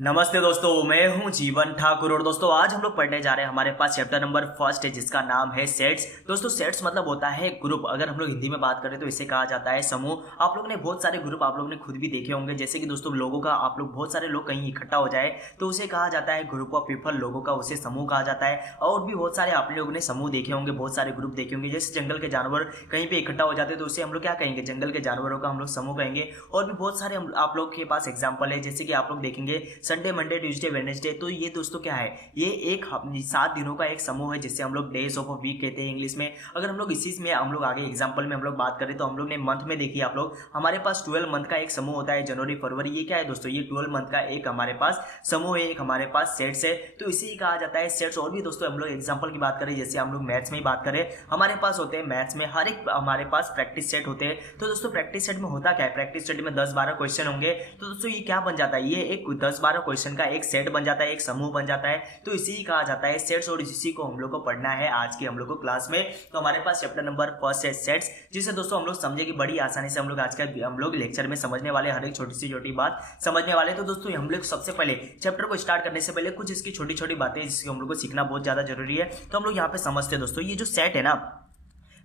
नमस्ते दोस्तों, मैं हूं जीवन ठाकुर और दोस्तों आज हम लोग पढ़ने जा रहे हैं। हमारे पास चैप्टर नंबर फर्स्ट है जिसका नाम है सेट्स। दोस्तों सेट्स मतलब होता है ग्रुप। अगर हम लोग हिंदी में बात करें तो इसे कहा जाता है समूह। आप लोगों ने बहुत सारे ग्रुप आप लोगों ने खुद भी देखे होंगे, जैसे कि दोस्तों लोगों का आप लोग बहुत सारे लोग कहीं इकट्ठा हो जाए तो उसे कहा जाता है ग्रुप ऑफ पीपल। लोगों का उसे समूह कहा जाता है। और भी बहुत सारे आप लोगों ने समूह देखे होंगे, बहुत सारे ग्रुप देखे होंगे। जैसे जंगल के जानवर कहीं पे इकट्ठा हो जाते हैं तो उसे हम लोग क्या कहेंगे, जंगल के जानवरों का हम लोग समूह कहेंगे। और भी बहुत सारे आप लोग के पास एग्जाम्पल है, जैसे कि आप लोग देखेंगे संडे, मंडे, ट्यूजडे, वेडनेसडे। तो ये दोस्तों क्या है, ये एक 7 दिनों का एक समूह है जिसे हम लोग डेज ऑफ अ वीक कहते हैं इंग्लिश में। अगर हम लोग इसी में हम लोग आगे एग्जांपल में हम लोग बात करें तो हम लोग ने मंथ में देखिए, आप लोग हमारे पास 12 मंथ का एक समूह होता है, जनवरी फरवरी। ये क्या है दोस्तों, ये 12 मंथ का एक हमारे पास समूह है, एक हमारे पास सेट्स है, तो इसी कहा जाता है सेट्स। और भी दोस्तों हम लोग एग्जाम्पल की बात करें, जैसे हम लोग मैथ्स में ही बात करें, हमारे पास होते हैं मैथ्स में हर एक हमारे पास प्रैक्टिस सेट होते हैं। तो दोस्तों प्रैक्टिस सेट में होता क्या है, प्रैक्टिस सेट में 10-12 क्वेश्चन होंगे। तो दोस्तों ये क्या बन जाता है, ये एक 10-12 क्वेश्चन का एक सेट बन जाता है, एक समूह बन जाता है। तो इसी कहा जाता है सेट्स और इसी को हम लोग को पढ़ना है आज की हम लोग को क्लास में। तो हमारे पास चैप्टर नंबर फर्स्ट है सेट्स, जिसे दोस्तों हम लोग समझेंगे बड़ी आसानी से। हम लोग आज का हम लोग लेक्चर में समझने वाले, हर एक छोटी से छोटी बात समझने वाले। तो दोस्तों हम लोग सबसे पहले चैप्टर को स्टार्ट करने से पहले कुछ इसकी छोटी छोटी बातें जिसको हम लोग को सीखना बहुत ज्यादा जरूरी है। तो हम लोग यहाँ पे समझते हैं दोस्तों, ये जो सेट है ना,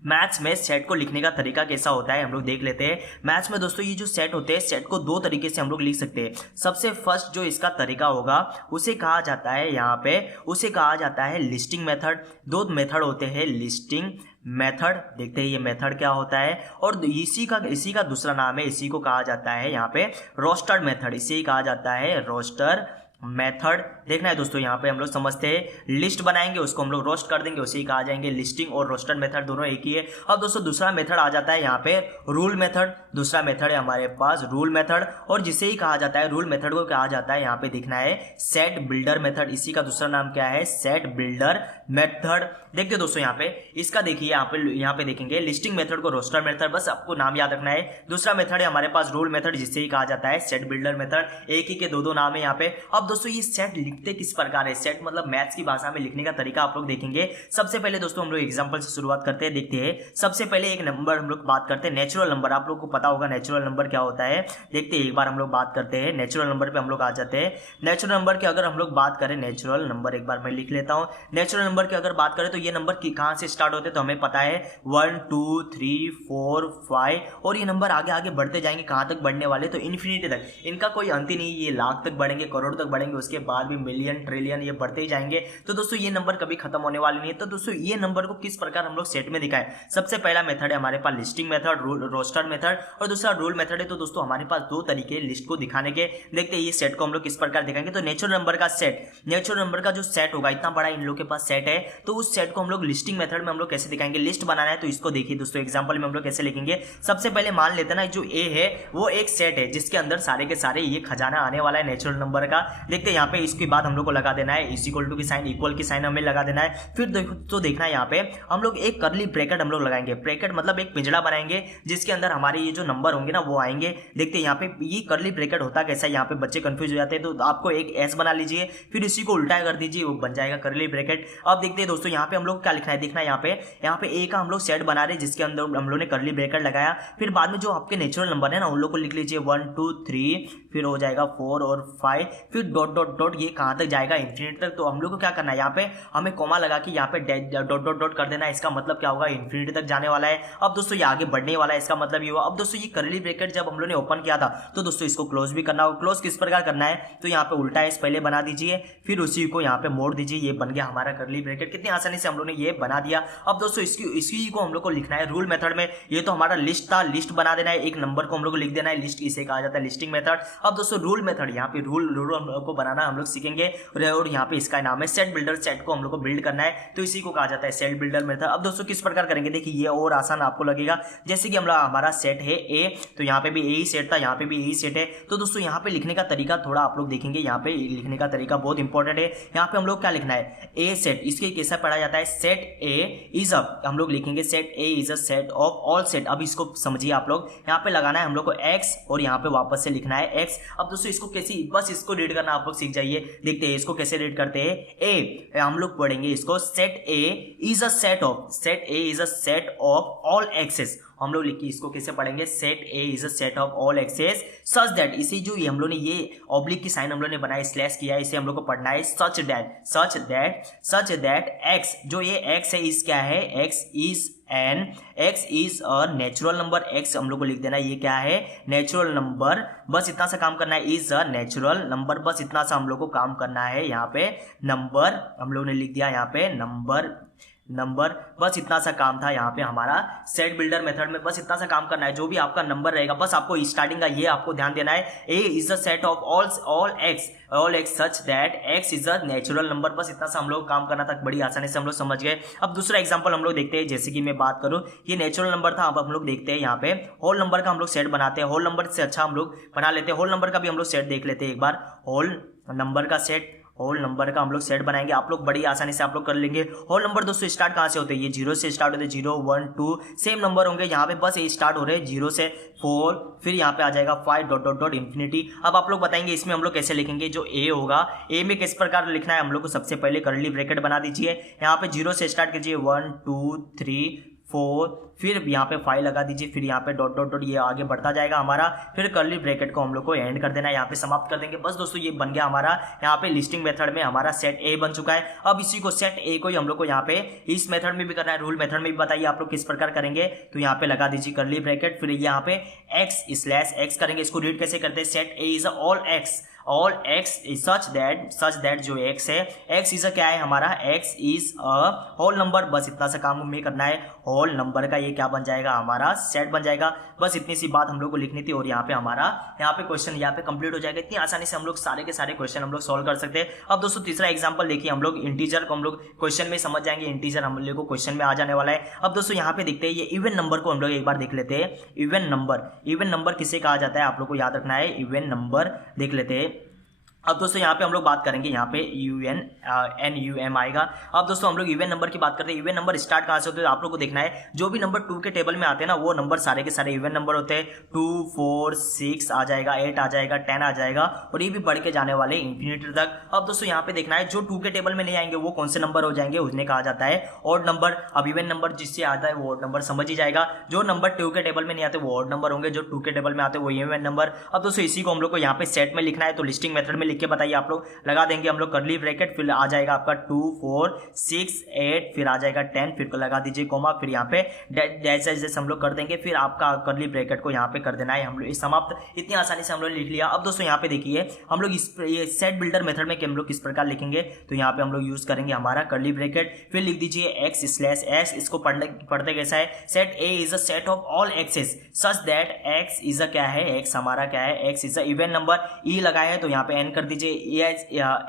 मैथ्स में सेट को लिखने का तरीका कैसा होता है हम लोग देख लेते हैं। मैथ्स में दोस्तों ये जो सेट होते हैं, सेट को दो तरीके से हम लोग लिख सकते हैं। सबसे फर्स्ट जो इसका तरीका होगा उसे कहा जाता है, यहाँ पे उसे कहा जाता है लिस्टिंग मेथड। दो मेथड होते हैं, लिस्टिंग मेथड। देखते हैं ये मेथड क्या होता है। और इसी का दूसरा नाम है, इसी को कहा जाता है यहाँ पे रोस्टर मेथड। इसे ही कहा जाता है रोस्टर मेथड। देखना है दोस्तों, यहाँ पे हम लोग समझते हैं लिस्ट बनाएंगे, उसको हम लोग रोस्ट कर देंगे, उसे ही कहा जाएंगे लिस्टिंग। और रोस्टर मेथड दोनों एक ही है। अब दोस्तों दूसरा मेथड आ जाता है यहाँ पे रूल मेथड। दूसरा मेथड है हमारे पास रूल मेथड, और जिसे ही कहा जाता है रूल मेथड को कहा जाता है, यहाँ पे देखना है सेट बिल्डर मेथड। इसी का दूसरा नाम क्या है, सेट बिल्डर मेथड। देखते दोस्तों यहाँ पे इसका देखिए, यहाँ पे देखेंगे लिस्टिंग मेथड को रोस्टर मेथड, बस आपको नाम याद रखना है। दूसरा मेथड है हमारे पास रूल मेथड, जिसे ही कहा जाता है सेट बिल्डर मेथड। एक ही के दो नाम है यहाँ पे। अब दोस्तों ये सेट लिखते किस प्रकार है, सेट मतलब मैथ्स की भाषा में लिखने का तरीका आप लोग देखेंगे। सबसे पहले दोस्तों हम लोग एग्जांपल से शुरुआत करते हैं, देखते हैं। सबसे पहले एक नंबर हम लोग बात करते हैं, नेचुरल नंबर। आप लोग को पता होगा नेचुरल नंबर क्या होता है। देखते हैं एक बार हम लोग बात करते हैं नेचुरल नंबर पे हम लोग आ जाते हैं। नेचुरल नंबर की अगर हम लोग बात करें, नेचुरल नंबर एक बार मैं लिख लेता हूं। नेचुरल नंबर की अगर बात करें तो ये नंबर कहां से स्टार्ट होते हैं, तो हमें पता है 1 2 3 4 5, और ये नंबर आगे आगे बढ़ते जाएंगे। कहां तक बढ़ने वाले, तो इन्फिनिटी तक। इनका कोई अंत ही नहीं, ये लाख तक बढ़ेंगे, करोड़ तक बढ़ेंगे, उसके बाद भी मिलियन, ट्रिलियन, ये बढ़ते ही जाएंगे। तो दोस्तों ये नंबर कभी खत्म होने वाले नहीं है। तो दोस्तों ये नंबर को किस प्रकार हम लोग सेट में दिखाएं, सबसे पहला मेथड है हमारे पास लिस्टिंग मेथड, रोस्टर मेथड, और दूसरा रूल मेथड है। तो दोस्तों हमारे पास दो तरीके लिस्ट को दिखाने के। देखते हैं ये सेट को हम लोग किस प्रकार दिखाएंगे। तो नेचुरल नंबर का सेट, नेचुरल नंबर का जो सेट होगा, इतना बड़ा इन लोग के पास सेट है, तो उस सेट को हम लोग लिस्टिंग मेथड में हम लोग कैसे दिखाएंगे। लिस्ट बनाना है तो इसको देखिए दोस्तों, एग्जांपल में हम लोग कैसे लिखेंगे। सबसे पहले मान लेते हैं ना, जो ए है वो एक सेट है जिसके अंदर सारे के सारे ये खजाना आने वाला है नेचुरल नंबर का। देखते हैं यहाँ पे इसके बाद हम लोग को लगा देना है इज इक्वल टू की साइन, इक्वल की साइन हमें लगा देना है। फिर तो देखना है यहाँ पे हम लोग एक करली ब्रैकेट हम लोग लगाएंगे। ब्रैकेट मतलब एक पिंजड़ा बनाएंगे जिसके अंदर हमारे ये जो नंबर होंगे ना वो आएंगे। देखते हैं यहाँ पे ये करली ब्रैकेट होता कैसा है, यहाँ पे बच्चे कंफ्यूज हो जाते हैं। तो आपको एक एस बना लीजिए, फिर इसी को उल्टा कर दीजिए, वो बन जाएगा करली ब्रैकेट। अब देखते हैं दोस्तों यहाँ पे हम लोग क्या लिखना है, देखना है यहाँ पे ए का हम लोग सेट बना रहे हैं जिसके अंदर हम लोग ने करली ब्रैकेट लगाया। फिर बाद में जो आपके नेचुरल नंबर है ना उन लोग को लिख लीजिए 1 2 3, फिर हो जाएगा 4 और 5, फिर डॉट डॉट डॉट, ये कहां तक जाएगा, इंफिनिटी तक। तो हम लोग को क्या करना है, यहाँ पे हमें कोमा लगा के यहाँ पे डॉट डॉट डॉट कर देना है। इसका मतलब क्या होगा, इंफिनिटी तक जाने वाला है। अब दोस्तों ये आगे बढ़ने वाला है, इसका मतलब ये हुआ। अब दोस्तों ये करली ब्रैकेट जब हम लोग ने ओपन किया था तो दोस्तों इसको क्लोज भी करना होगा। क्लोज किस प्रकार करना है, तो यहाँ पे उल्टा एस पहले बना दीजिए, फिर उसी को यहाँ पे मोड़ दीजिए, ये बन गया हमारा करली ब्रैकेट। कितनी आसानी से हम लोग ने ये बना दिया। अब दोस्तों इसी को हम लोग को लिखना है रूल मेथड में। ये तो हमारा लिस्ट था, लिस्ट बना देना है, एक नंबर को हम लोग को लिख देना है, लिस्ट इसे कहा जाता है लिस्टिंग मेथड। अब दोस्तों रूल मेथड, यहाँ पे रूल हम लोग को बनाना हम लोग सीखेंगे, और यहाँ पे इसका नाम है सेट बिल्डर। सेट को हम लोग को बिल्ड करना है तो इसी को कहा जाता है सेट बिल्डर मेथड। अब दोस्तों किस प्रकार करेंगे, देखिए ये और आसान आपको लगेगा। जैसे कि हमारा सेट है ए, तो यहाँ पे भी ए ही सेट था, यहाँ पे भी ए ही सेट है। तो दोस्तों यहाँ पे लिखने का तरीका थोड़ा आप लोग देखेंगे, यहाँ पे लिखने का तरीका बहुत इंपॉर्टेंट है। यहाँ पे हम लोग क्या लिखना है, ए सेट, इसके कैसा पढ़ा जाता है, सेट ए इज अ, हम लोग लिखेंगे set A is a set of all set. अब इसको समझिए आप लोग, यहाँ पे लगाना है हम लोग को एक्स, और यहाँ पे वापस से लिखना है एक्स। अब दोस्तों इसको कैसे, बस इसको रीड करना आप लोग सीख जाइए। देखते हैं इसको कैसे रीड करते हैं। ए हम लोग पढ़ेंगे इसको, set A is a set of, set A is a set of all x's, हम लोग लिखिए इसको कैसे पढ़ेंगे, set A is a set of all x's such that, इसी जो ये हम लोग ने ये ऑब्लिक की साइन हम लोग ने बनाई, स्लैश किया है, इसे हम लोग को पढ़ना है सच दैट एक्स, जो ये एक्स है इस क्या है, x is a natural number, x हम लोग को लिख देना ये क्या है, नेचुरल नंबर, बस इतना सा काम करना है, इज अ नेचुरल नंबर, बस इतना सा हम लोग को काम करना है, यहाँ पे नंबर हम लोग ने लिख दिया, यहाँ पे नंबर बस इतना सा काम था यहाँ पे हमारा सेट बिल्डर मेथड में, बस इतना सा काम करना है, जो भी आपका नंबर रहेगा बस आपको स्टार्टिंग का ये आपको ध्यान देना है, A is the set of all x such that x is a natural number, बस इतना सा हम लोग काम करना था, बड़ी आसानी से हम लोग समझ गए। अब दूसरा एग्जांपल हम लोग देखते हैं, जैसे कि मैं बात करूं ये नेचुरल नंबर था, अब हम लोग देखते हैं यहाँ पे होल नंबर का हम लोग सेट बनाते हैं, होल नंबर से अच्छा हम लोग बना लेते हैं, होल नंबर का भी हम लोग सेट देख लेते हैं एक बार, होल नंबर का हम लोग सेट बनाएंगे, आप लोग बड़ी आसानी से आप लोग कर लेंगे। होल नंबर दोस्तों स्टार्ट कहाँ से होते हैं, ये 0 से स्टार्ट होते हैं, 0 1 2 सेम नंबर होंगे, यहाँ पे बस ये स्टार्ट हो रहे हैं 0 से 4, फिर यहाँ पे आ जाएगा 5 ... इन्फिनिटी। अब आप लोग बताएंगे इसमें हम लोग कैसे लिखेंगे, जो ए होगा ए में किस प्रकार लिखना है हम लोग को, सबसे पहले कर्ली ब्रैकेट बना दीजिए, यहाँ पे 0 से स्टार्ट कीजिए 1 2 3 4, फिर यहाँ पे 5 लगा दीजिए, फिर यहाँ पे ... ये आगे बढ़ता जाएगा हमारा, फिर कर्ली ब्रैकेट को हम लोग को एंड कर देना है, यहाँ पे समाप्त कर देंगे। बस दोस्तों ये बन गया हमारा, यहाँ पे लिस्टिंग मेथड में हमारा सेट ए बन चुका है। अब इसी को सेट ए को ही हम लोग को यहाँ पे इस मेथड में भी करना है, रूल मेथड में भी बताइए आप लोग किस प्रकार करेंगे, तो यहाँ पे लगा दीजिए कर्ली ब्रैकेट, फिर यहाँ पे x/x करेंगे, इसको रीड कैसे करते हैं, set A is all x such that जो x है, x इज अ क्या है हमारा, x is a whole number, बस इतना सा काम हमें करना है, होल नंबर का ये क्या बन जाएगा हमारा सेट बन जाएगा, बस इतनी सी बात हम लोग को लिखनी थी, और यहाँ पे हमारा क्वेश्चन यहाँ पे कंप्लीट हो जाएगा। इतनी आसानी से हम लोग सारे के सारे क्वेश्चन हम लोग सॉल्व कर सकते हैं। अब दोस्तों तीसरा एग्जांपल देखिए, हम लोग इंटीजर को हम लोग क्वेश्चन में समझ जाएंगे, इंटीजर हम लोग को क्वेश्चन में आ जाने वाला है। अब दोस्तों यहाँ पे देखते हैं, ये इवन नंबर को हम लोग एक बार देख लेते हैं, इवन नंबर किसे कहा जाता है, आप लोग को याद रखना है, इवन नंबर देख लेते हैं। अब दोस्तों यहाँ पे हम लोग बात करेंगे, यहाँ पे NUM आएगा। अब दोस्तों हम लोग इवन नंबर की बात करते हैं, इवन नंबर स्टार्ट कहाँ से होते हैं, आप लोग को देखना है, जो भी नंबर 2 के टेबल में आते हैं ना, वो नंबर सारे के सारे इवन नंबर होते हैं, 2 4 6 आ जाएगा, 8 आ जाएगा, 10 आ जाएगा, और ये भी बढ़ के जाने वाले इंफिनिटी तक। अब दोस्तों यहाँ पे देखना है, जो 2 के टेबल में नहीं आएंगे वो कौन से नंबर हो जाएंगे, उन्हें कहा जाता है ऑड नंबर। अब इवन नंबर जिससे आता है वो ऑड नंबर समझ ही जाएगा, जो नंबर 2 के टेबल में नहीं आते वो ऑड नंबर होंगे, जो 2 के टेबल में आते हैं वो इवन नंबर। अब दोस्तों इसी को हम लोग को यहाँ पे सेट में लिखना है, तो लिस्टिंग मेथड में लिख के बताइए आप लोग, लगा देंगे हम लोग कर्ली ब्रैकेट, फिर आ जाएगा आपका 2 4 6 8, फिर आ जाएगा 10, फिर को लगा दीजिए कोमा, फिर यहाँ पे डैश जैसे हम लोग कर देंगे, फिर आपका कर्ली ब्रैकेट को यहाँ पे कर देना है हम लोग समाप्त। इतनी आसानी से हम लोग लिख लिया। अब दोस्तों यहाँ पे देखिए हम लोग ये सेट बिल्डर मेथड में हम लोग किस प्रकार लिखेंगे, तो यहाँ पे हम लोग यूज करेंगे हमारा कर्ली ब्रैकेट, फिर लिख दीजिए x/x, इसको पढ़ते कैसा है, set A is a set of all x's such that x is a क्या है, x हमारा क्या है, x is a even number, E लगाया है तो यहाँ पे n कर दीजिए,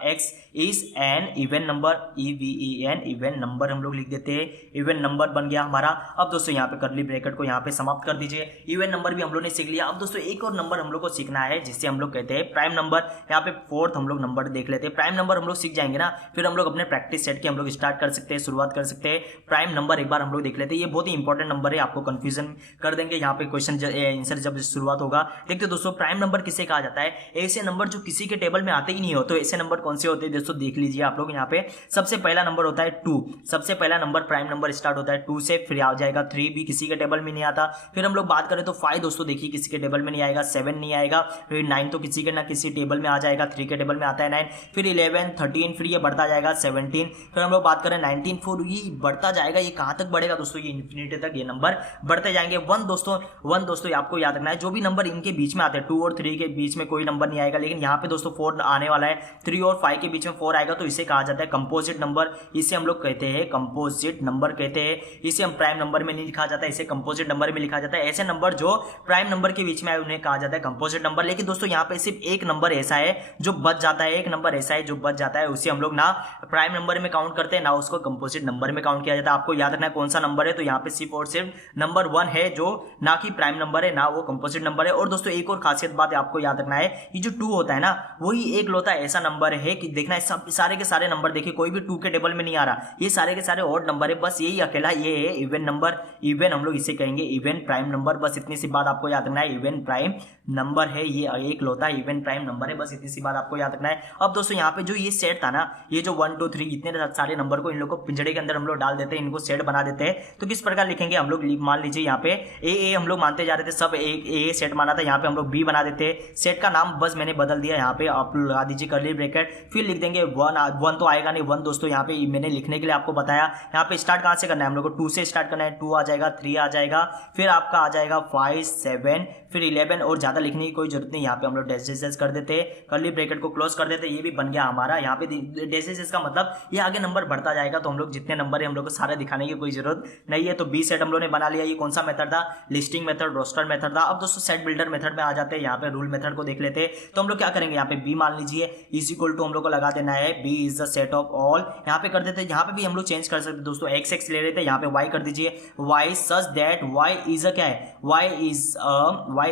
x is an even number, EVEN even number हम लोग लिख देते हैं, इवन नंबर बन गया हमारा। अब दोस्तों यहाँ पे कर्ली ब्रैकेट को यहाँ पे समाप्त कर दीजिए, इवन नंबर भी हम लोग ने सीख लिया। अब दोस्तों एक और नंबर हम लोग को सीखना है जिससे हम लोग कहते हैं प्राइम नंबर, यहाँ पे 4th हम लोग नंबर देख लेते हैं। प्राइम नंबर हम लोग सीख जाएंगे ना, फिर हम लोग अपने प्रैक्टिस सेट की हम लोग स्टार्ट कर सकते हैं, शुरुआत कर सकते हैं। प्राइम नंबर एक बार हम लोग देख लेते हैं, ये बहुत ही इंपॉर्टेंट नंबर है, आपको कंफ्यूजन कर देंगे यहाँ पे क्वेश्चन आंसर जब शुरुआत होगा। देखते दोस्तों प्राइम नंबर किसे कहा जाता है, ऐसे नंबर जो किसी के टेबल में आते ही नहीं हो, तो ऐसे नंबर कौन से होते हैं दोस्तों देख लीजिए आप लोग। यहाँ पे सबसे पहला नंबर होता है 2, सबसे पहला नंबर प्राइम नंबर स्टार्ट होता है 2 से, फिर आ जाएगा 3 भी किसी के टेबल में नहीं आता। फिर हम लोग बात करें तो 5 दोस्तों देखिए किसी के टेबल में नहीं आएगा, 7 नहीं आएगा, फिर 9 तो किसी के ना किसी टेबल में आ जाएगा, 3 के टेबल में आता है 9, फिर 11 13, फिर ये बढ़ता जाएगा 17, फिर हम लोग बात करें 19 4, ये बढ़ता जाएगा, ये कहाँ तक बढ़ेगा दोस्तों, ये इन्फिनिटी तक ये नंबर बढ़ते जाएंगे। 1 दोस्तों आपको याद रखना है, जो भी नंबर इनके बीच में आते हैं 2 और 3 के बीच में कोई नंबर नहीं आएगा, लेकिन यहाँ पे दोस्तों 4 आने वाला है, 3 और 5 के बीच में 4 आएगा, तो इसे कहा जाता है कंपोजिट नंबर, इसे हम लोग कहते हैं कंपोजिट नंबर कहते हैं। इसे हम प्राइम नंबर में नहीं लिखा जाता है, इसे कंपोजिट नंबर में लिखा जाता है। ऐसे नंबर जो प्राइम नंबर के बीच में आए उन्हें कहा जाता है कंपोजिट नंबर। लेकिन दोस्तों यहाँ पे सिर्फ एक नंबर ऐसा है जो बच जाता है, एक नंबर ऐसा है जो बच जाता है, उसे हम लोग ना प्राइम नंबर में काउंट करते हैं ना उसको कंपोजिट नंबर में काउंट किया जाता है। आपको याद रखना है कौन सा नंबर है, तो यहाँ पे सिर्फ और सिर्फ नंबर 1 है जो ना कि प्राइम नंबर है ना वो कंपोजिट नंबर है। और दोस्तों एक और खासियत बात आपको याद रखना है, ये जो 2 होता है ना, वही ही एक लौता ऐसा नंबर है कि देखना है सब सारे के सारे नंबर देखिए कोई भी 2 के टेबल में नहीं आ रहा, ये सारे के सारे ऑड नंबर है, बस यही अकेला ये है इवन नंबर। इवन हम लोग इसे कहेंगे इवन प्राइम नंबर, बस इतनी सी बात आपको याद रखना है। इवन प्राइम नंबर है ये एक लौता इवन प्राइम नंबर है, बस इतनी सी बात आपको याद रखना है। अब दोस्तों यहाँ पे जो ये सेट था ना, ये जो 1 2 3 इतने सारे नंबर को इन लोग को पिंजड़े के अंदर हम लोग डाल देते हैं, इनको सेट बना देते हैं। तो किस प्रकार लिखेंगे हम लोग, मान लीजिए यहाँ पे ए हम लोग मानते जा रहे थे, सब ए सेट माना था, यहाँ पे हम लोग बी बना देते हैं। सेट का नाम बस मैंने बदल दिया, यहाँ पे आप लगा दीजिए कर्ली ब्रैकेट, फिर लिख देंगे 1 तो आएगा नहीं 1 दोस्तों, यहाँ पे मैंने लिखने के लिए आपको बताया। यहाँ पे स्टार्ट कहाँ से करना है हम लोग को, 2 से स्टार्ट करना है, 2 आ जाएगा, 3 आ जाएगा, फिर आपका आ जाएगा 5 7 फिर 11, और ज्यादा लिखने की कोई जरूरत नहीं। यहाँ पे हम लोग डैश कर देते, कर्ली ब्रैकेट को क्लोज कर देते, ये भी बन गया हमारा। यहाँ पे डैश का मतलब ये आगे नंबर बढ़ता जाएगा, तो हम लोग जितने नंबर है हम लोग को सारे दिखाने की कोई जरूरत नहीं है। तो बी सेट हम लोग ने बना लिया। ये कौन सा मेथड था, लिस्टिंग मेथड, रोस्टर मेथड था। अब दोस्तों सेट बिल्डर मेथड में आ जाते हैं, यहाँ पे रूल मेथड को देख लेते हैं। तो हम लोग क्या करेंगे, यहाँ पे बी मान लीजिए इज इक्वल टू हम लोग को लगा देना है B is the set of all, यहाँ पे कर देते हैं। यहाँ पे भी हम लोग चेंज कर सकते हैं दोस्तों, x ले लेते हैं, यहाँ पे y कर दीजिए, y such that y is a क्या है, y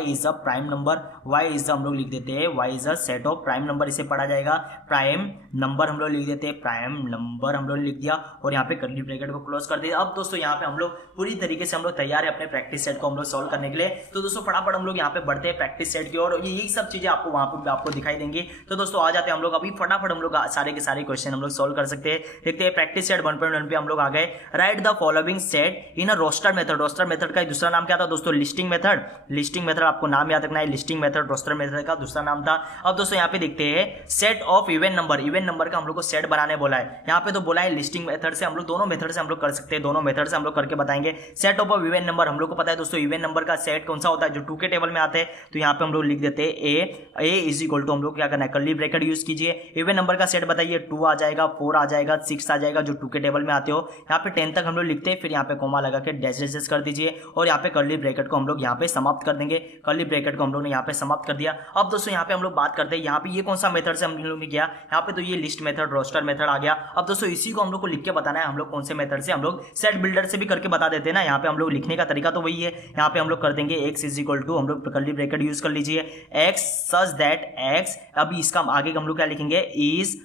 is a prime number, y is हम लोग लिख देते हैं y is a set of prime number, इसे पढ़ा जाएगा प्राइम नंबर, हम लोग लिख देते हैं प्राइम नंबर, हम लोग लिख दिया, और यहाँ पे कर्ली ब्रैकेट को क्लोज कर दिया। अब दोस्तों यहाँ पे हम लोग पूरी तरीके से हम लोग तैयार है अपने प्रैक्टिस सेट को हम लोग सॉल्व करने के लिए। तो दोस्तों फटाफट हम लोग यहाँ पे बढ़ते हैं प्रैक्टिस सेट की ओर, और यही सब चीजें आपको वहां पे आपको दिखाई देंगी। तो दोस्तों आ जाते हैं हम लोग अभी फटाफट, हम लोग सारे के सारे क्वेश्चन हम लोग सॉल्व कर सकते हैं। देखते हैं प्रैक्टिस सेट 1.1 पे हम लोग आ गए। Write the following set in a roster method. Roster method का दूसरा नाम क्या था दोस्तों, लिस्टिंग मेथड। लिस्टिंग मेथड आपको नाम याद रखना है, लिस्टिंग मेथड रोस्टर मेथड का दूसरा नाम था। अब दोस्तों यहाँ पे देखते हैं set of even number, even number का हम लोग को सेट बनाने बोला है। यहाँ पे तो बोला है लिस्टिंग मेथड से, हम लोग दोनों मेथड से हम लोग कर सकते हैं, दोनों मेथड से हम लोग करके बताएंगे। सेट ऑफ इवन नंबर हम लोग को पता है दोस्तों, इवन नंबर का सेट कौन सा होता है, जो 2 के टेबल में आते हैं। तो यहाँ पे हम लोग लिख देते हैं ए इज इक्वल टू हम लोग क्या करना है, कर्ली ब्रैकेट यूज कीजिए। इवन नंबर का सेट बताइए, 2 आ जाएगा, 4 आ जाएगा, 6 आ जाएगा, जो 2 के टेबल में आते हो। यहाँ पे 10 तक हम लोग लिखते हैं, फिर यहाँ पे कोमा लगा के डैश कर दीजिए, और यहाँ पे कर्ली ब्रैकेट को हम लोग यहाँ पे समाप्त कर देंगे। कर्ली ब्रैकेट को हम लोग ने यहाँ पे समाप्त कर दिया। अब दोस्तों यहाँ पे हम लोग बात करते हैं, यहाँ पे ये कौन सा मेथड से हम लोग ने किया, यहाँ पे तो ये लिस्ट मेथड रोस्टर मेथड आ गया। अब दोस्तों इसी को हम लोग को लिख के बताना है, हम लोग कौन से मेथड से, हम लोग सेट बिल्डर से भी करके बता देते हैं ना। यहाँ पे हम लोग लिखने का तरीका तो वही है, यहाँ पे हम लोग कर देंगे x इज इक्वल टू, हम लोग कर्ली ब्रैकेट यूज कर लीजिए, x सच दैट x, अभी इसका आगे हम लोग क्या लिखेंगे, is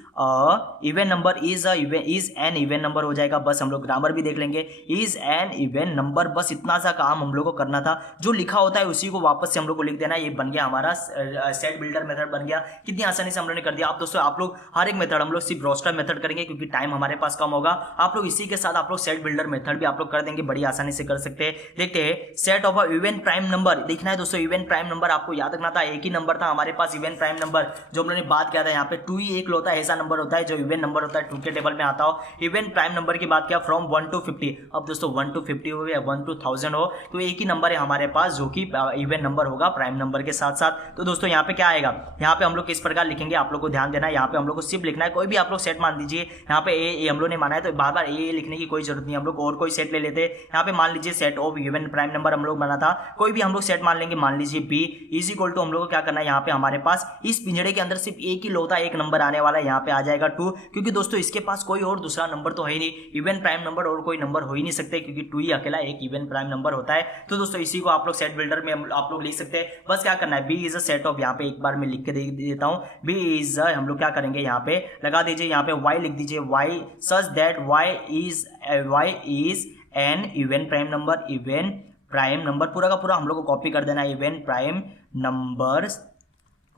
even number, is an even number हो जाएगा। बस हम लोग ग्रामर भी देख लेंगे, इज एन इवन नंबर, बस इतना सा काम हम लोग को करना था। जो लिखा होता है उसी को वापस से हम लोग को लिख देना। ये बन गया हमारा सेट बिल्डर मेथड बन गया। कितनी आसानी से हम लोग ने कर दिया। अब दोस्तों आप लोग हर एक मेथड हम लोग सिर्फ रोस्टर मेथड करेंगे, क्योंकि टाइम हमारे पास कम होगा। आप लोग इसी के साथ आप लोग सेट बिल्डर मेथड भी आप लोग कर देंगे, बड़ी आसानी से कर सकते हैं। देखते हैं set of a even prime number, देखना है दोस्तों इवन प्राइम नंबर आपको याद रखना था। एक ही नंबर था हमारे पास इवन प्राइम नंबर, जो हम लोगों ने बात किया था। यहाँ पे 2 ही एक होता है, ऐसा नंबर होता है जो इवन नंबर होता है, 2 के टेबल में आता हो। इवन प्राइम नंबर की बात किया फ्रॉम 1 to 50। अब दोस्तों 1 to 50 हो या 1 to 1000 हो, तो एक ही नंबर है हमारे पास जो कि इवन नंबर होगा प्राइम नंबर के साथ साथ। तो दोस्तों यहाँ पे क्या आएगा, यहाँ पे हम लोग किस प्रकार लिखेंगे आप लोग को ध्यान देना है। यहाँ पे हम लोग को सिर्फ लिखना है, कोई भी आप लोग सेट मान दीजिए। यहाँ पे ए हम लोग ने माना है, तो बार बार ए लिखने की कोई जरूरत नहीं, हम लोग और कोई सेट ले लेते हैं। यहाँ पे मान लीजिए set of even prime number हम लोग बना था, कोई भी हम लोग सेट मान लेंगे, मान लीजिए बी इज इक्वल टू हम लोग को क्या करना है, यहाँ पे हमारे पास इस पिंजड़े के अंदर सिर्फ एक ही लौता एक नंबर आने वाला है, यहाँ पे आ जाएगा 2, क्योंकि दोस्तों इसके पास कोई और दूसरा नंबर तो है ही नहीं। इवन प्राइम नंबर और कोई नंबर हो ही नहीं सकते, क्योंकि 2 ही अकेला एक इवन प्राइम नंबर होता है। तो दोस्तों इसी को आप लोग सेट बिल्डर में आप लोग लिख सकते हैं। बस क्या करना है, B is a set of, यहाँ पे एक बार मैं लिख के दे देता हूँ, बी इज हम लोग क्या करेंगे, यहाँ पे लगा दीजिए, यहाँ पे वाई लिख दीजिए, y such that y is an even prime number. Even prime number पूरा का पूरा हम लोग को कॉपी कर देना है, even prime number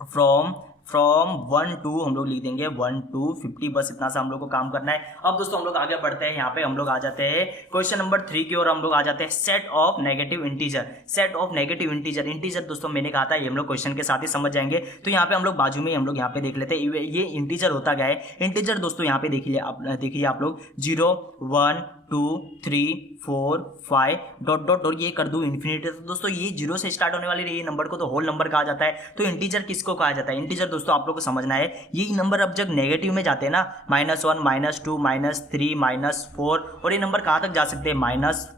from 1 to हम लोग लिख देंगे 1 to 50, बस इतना सा हम लोग को काम करना है। अब दोस्तों हम लोग आगे बढ़ते हैं, यहाँ पे हम लोग आ जाते हैं क्वेश्चन नंबर 3 की ओर हम लोग आ जाते हैं। Set of negative integer, set of negative integer. Integer दोस्तों मैंने कहा था ये हम लोग क्वेश्चन के साथ ही समझ जाएंगे। तो यहाँ पे हम लोग बाजू में हम लोग यहाँ पे देख लेते हैं, ये इंटीजर होता क्या है। इंटीजर दोस्तों यहाँ पे देखिए आप लोग 0 1 2 3 4 5 डॉट डॉट और ये कर दूं इन्फिनिटी। तो दोस्तों ये 0 से स्टार्ट होने वाले ये नंबर को तो होल नंबर कहा जाता है। तो इंटीजर किसको कहा जाता है, इंटीजर दोस्तों आप लोग को समझना है, ये नंबर अब जब नेगेटिव में जाते हैं ना, -1 -2 -3 -4, और ये नंबर कहाँ तक जा सकते हैं, -5।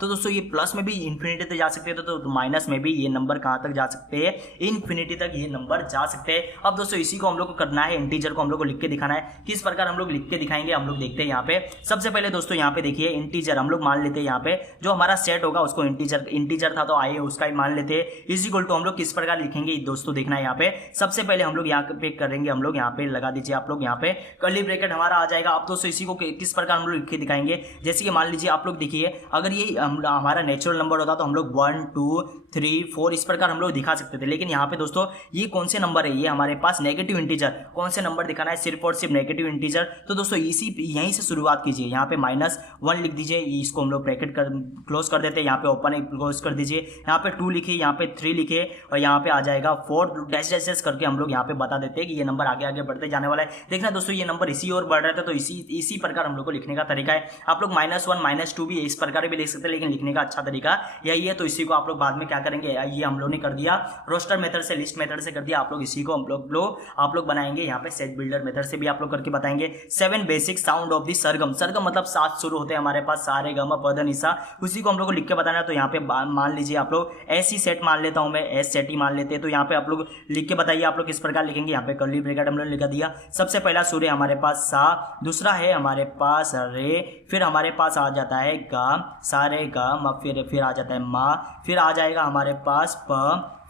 तो दोस्तों ये प्लस में भी इन्फिनिटी तक जा सकते हैं, तो माइनस में भी ये नंबर कहाँ तक जा सकते हैं, इन्फिनिटी तक ये नंबर जा सकते हैं। अब दोस्तों इसी को हम लोग को करना है, इंटीजर को हम लोग को लिख के दिखाना है। किस प्रकार हम लोग लिख के दिखाएंगे, हम लोग देखते हैं। यहाँ पे सबसे पहले दोस्तों यहाँ पे देखिए इंटीजर हम लोग मान मान लेते हैं यहाँ पे जो हमारा सेट होगा उसको इंटीजर था तो आइए उसका ही मान लेते हैं। इज इक्वल टू हम लोग किस प्रकार लिखेंगे दोस्तों देखना है यहाँ पे। सबसे पहले हम लोग यहाँ पे करेंगे, हम लोग यहाँ पे लगा दीजिए आप लोग यहाँ पे कर्ली ब्रैकेट हमारा आ जाएगा। अब दोस्तों इसी को किस प्रकार हम लोग लिख के दिखाएंगे, जैसे कि मान लीजिए आप लोग देखिए अगर ये हमारा नेचुरल नंबर होता तो हम लोग 1 2 3 4 इस प्रकार हम लोग दिखा सकते थे, लेकिन यहाँ पे दोस्तों ये कौन से नंबर है, ये हमारे पास नेगेटिव इंटीजर, कौन से नंबर दिखाना है, सिर्फ और सिर्फ नेगेटिव इंटीजर। तो दोस्तों इसी यहीं से शुरुआत कीजिए, यहाँ पे -1 लिख दीजिए, इसको हम लोग ब्रैकेट क्लोज कर देते हैं, यहाँ पे ओपन क्लोज कर दीजिए, यहाँ पे 2 लिखिए, यहाँ पे 3 लिखिए और यहाँ पे आ जाएगा 4 डैश डैश डैश करके हम लोग यहाँ पे बता देते हैं कि ये नंबर आगे आगे बढ़ते जाने वाला है। देखना दोस्तों ये नंबर इसी ओर बढ़ रहा था, तो इसी प्रकार हम लोग को लिखने का तरीका है। आप लोग -1 -2 भी इस प्रकार भी लिख सकते हैं, लेकिन लिखने का अच्छा तरीका यही है। तो इसी को आप लोग बाद में क्या करेंगे, ये हम लोग ने कर दिया रोस्टर मेथड से, लिस्ट मेथड से कर दिया, आप लोग इसी को आप लोग बनाएंगे यहाँ पे सेट बिल्डर मेथड से भी आप लोग करके बताएंगे। 7 बेसिक साउंड ऑफ दी सरगम, सरगम मतलब 7 शुरू होते हैं हमारे पास, सारे ग म प ध नि सा, उसी को हम लोग को लिख के बताना है। तो यहाँ पे मान लीजिए आप लोग ऐसी सेट मान लेता हूं मैं, एस सेट ही मान लेते हैं। तो यहाँ पे आप लोग लिख के बताइए आप लोग किस प्रकार लिखेंगे। यहाँ पे कर्ली ब्रैकेट हम लोग लिखा दिया, सबसे पहला सुर है हमारे पास सा, दूसरा है हमारे पास रे, फिर हमारे पास आ जाता है गा, सारे गा म, फिर आ जाता है मा, फिर आ जाएगा हमारे पास प,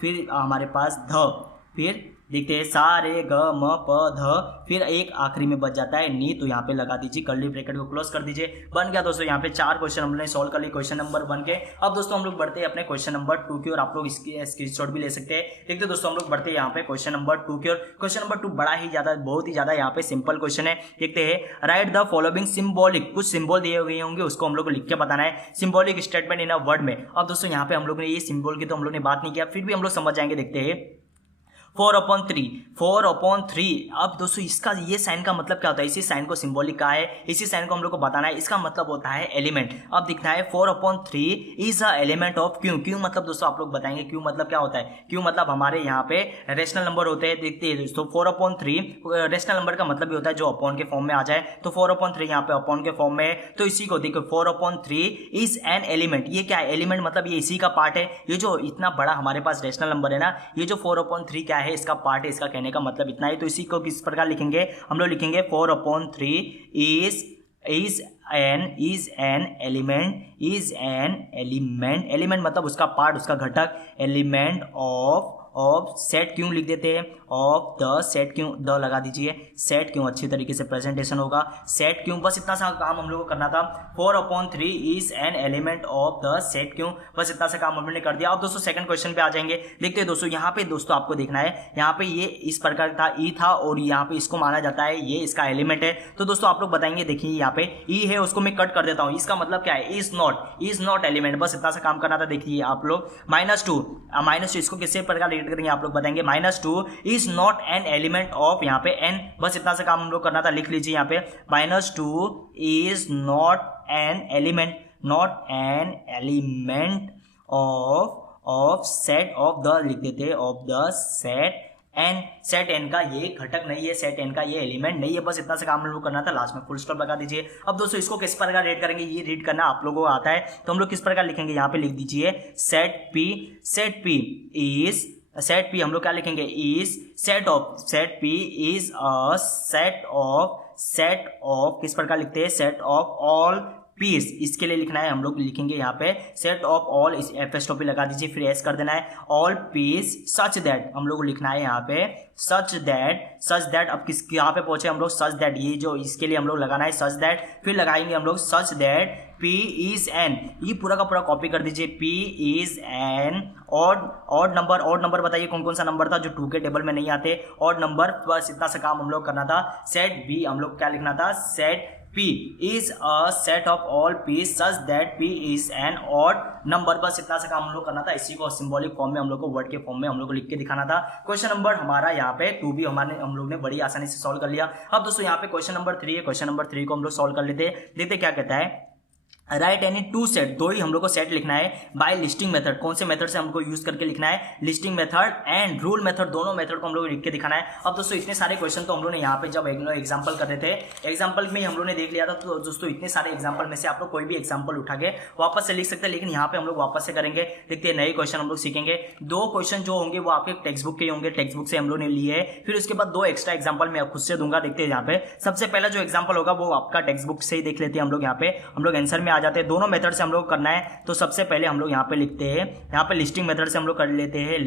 फिर हमारे पास ध, फिर देखते हैं सा रे ग म प ध, फिर एक आखिरी में बच जाता है नी। तो यहाँ पे लगा दीजिए, कर्ली ब्रैकेट को क्लोज कर दीजिए। बन गया दोस्तों यहाँ पे 4 क्वेश्चन हमने सॉल्व कर लिए क्वेश्चन नंबर 1 के। अब दोस्तों हम लोग बढ़ते हैं अपने क्वेश्चन नंबर 2 की और, आप लोग इसकी स्क्रीनशॉट भी ले सकते हैं। देखते दोस्तों हम लोग बढ़ते हैं यहाँ पे क्वेश्चन नंबर 2 की और। क्वेश्चन नंबर 2 बड़ा ही ज्यादा, बहुत ही ज्यादा यहाँ पे सिंपल क्वेश्चन है। देखते हैं, राइट द फॉलोइंग सिंबॉलिक, कुछ सिंबल दिए हुए होंगे उसको हम लोग को लिख के बताना है, symbolic statement in a word में। अब दोस्तों यहाँ पे हम लोग ने ये सिंबल की तो हम लोग ने बात नहीं किया, फिर भी हम लोग समझ जाएंगे। देखते हैं 4/3। अब दोस्तों इसका ये साइन का मतलब क्या होता है, इसी साइन को सिंबॉलिक कहा है, इसी साइन को हम लोग को बताना है। इसका मतलब होता है एलिमेंट। अब दिखना है 4/3 is a element of Q. Q मतलब दोस्तों आप लोग बताएंगे क्यू मतलब क्या होता है। क्यू मतलब हमारे यहाँ पे रेशनल नंबर होते हैं। देखते हैं दोस्तों 4/3 रेशनल नंबर का मतलब ये होता है जो अपॉन के फॉर्म में आ जाए। तो 4/3 यहाँ पे अपॉन के फॉर्म में है, तो इसी को देखो 4/3 इज एन एलिमेंट। ये क्या है, एलिमेंट मतलब ये इसी का पार्ट है। ये जो इतना बड़ा हमारे पास रेशनल नंबर है ना, ये जो 4/3 क्या है, इसका पार्ट है। इसका कहने का मतलब इतना ही। तो इसी को किस प्रकार लिखेंगे, हम लोग लिखेंगे 4/3 इज एन एलिमेंट। एलिमेंट मतलब उसका पार्ट, उसका घटक। एलिमेंट ऑफ सेट क्यों लिख देते हैं, ऑफ द सेट क्यों, द लगा दीजिए, सेट क्यों अच्छी तरीके से प्रेजेंटेशन होगा, सेट क्यों। बस इतना सा काम हम लोग को करना था। 4/3 is an element of the set क्यों, बस इतना सा काम हमने कर दिया। अब दोस्तों सेकंड क्वेश्चन पे आ जाएंगे। देखते हैं दोस्तों, यहाँ पे दोस्तों आपको देखना है, यहाँ पे ये इस प्रकार था, ई था और यहाँ पे इसको माना जाता है ये इसका एलिमेंट है। तो दोस्तों आप लोग बताएंगे, देखिए यहाँ पे ई है, उसको मैं कट कर देता हूँ। इसका मतलब क्या है, इज नॉट एलिमेंट, बस इतना सा काम करना था। देखिए आप लोग -2 इसको किससे प्रकार करेंगे आप लोग बताएंगे। -2 is not an element of, यहाँ पे एन, बस इतना सा काम हम लोग करना था। लिख लीजिए यहाँ पे -2 is not an element of set of the, लिख देते of the set N. Set N का ये घटक नहीं है, सेट एन का ये एलिमेंट नहीं है, बस इतना सा काम हम लोग करना था। लास्ट में फुल स्टॉप लगा दीजिए। अब दोस्तों इसको किस प्रकार रीड करेंगे, ये रीड करना आप लोगों को आता है, तो हम लोग किस प्रकार लिखेंगे, यहाँ पे लिख दीजिए सेट पी हम लोग क्या लिखेंगे, is set P is a set of किस प्रकार लिखते हैं, सेट ऑफ ऑल पीस। इसके लिए लिखना है, हम लोग लिखेंगे यहाँ पे सेट ऑफ ऑल, इस एफएसटॉपी लगा दीजिए, फिर एस कर देना है, ऑल पीस सच दैट हम लोग लिखना है यहाँ पे सच दैट। अब किस यहाँ पे पहुंचे हम लोग, सच दैट, ये जो इसके लिए हम लोग लगाना है सच दैट, फिर लगाएंगे हम लोग such that P is an, ये पूरा का पूरा कॉपी कर दीजिए, P is an odd number बताइए कौन कौन सा नंबर था जो 2 के टेबल में नहीं आते, ऑड नंबर। बस इतना सा काम हम लोग करना था। सेट बी हम लोग क्या लिखना था, set P is a set of all P such that P is an odd number, बस इतना सा काम हम लोग करना था। इसी को सिंबॉलिक फॉर्म में हम लोग को, वर्ड के फॉर्म में हम लोग को लिख के दिखाना था। क्वेश्चन नंबर हमारा यहाँ पे 2 भी हम लोग ने बड़ी आसानी से सॉल्व कर लिया। अब दोस्तों यहाँ पे क्वेश्चन नंबर 3 है, क्वेश्चन नंबर 3 को हम लोग सॉल्व कर लेते हैं। देखते क्या कहता है, राइट एनी 2 सेट, 2 ही हम लोग को सेट लिखना है बाय लिस्टिंग मेथड। कौन से मेथड से हमको यूज करके लिखना है, listing method and rule method, दोनों मेथड को हम लोग लिख के दिखाना है। अब दोस्तों इतने सारे क्वेश्चन तो हम लोग ने यहाँ पे जब एग्जांपल कर रहे थे, एग्जांपल में हम लोग ने देख लिया था। तो दोस्तों इतने सारे एग्जांपल में से आप लोग कोई भी एग्जांपल उठा के वापस से लिख सकते हैं, लेकिन यहाँ पे हम लोग वापस से करेंगे। देखते हैं नए क्वेश्चन हम लोग सीखेंगे। 2 क्वेश्चन जो होंगे वो आपके टेक्स्ट बुक के होंगे, टेक्स्ट बुक से हम लोग ने लिए है। फिर उसके बाद 2 एक्स्ट्रा एग्जाम्पल मैं खुद से दूंगा। देखते हैं यहाँ पे सबसे पहला जो एग्जाम्पल होगा वो आपका टेक्स्ट बुक से ही देख लेते हैं हम लोग। यहाँ पे हम लोग आंसर में आ जाते हैं। दोनों मेथड से हम लोग करना है, तो सबसे पहले हम लोग यहाँ पे लिखते हैं, यहाँ पे लिस्टिंग मेथड से हम लोग कर लेते हैं।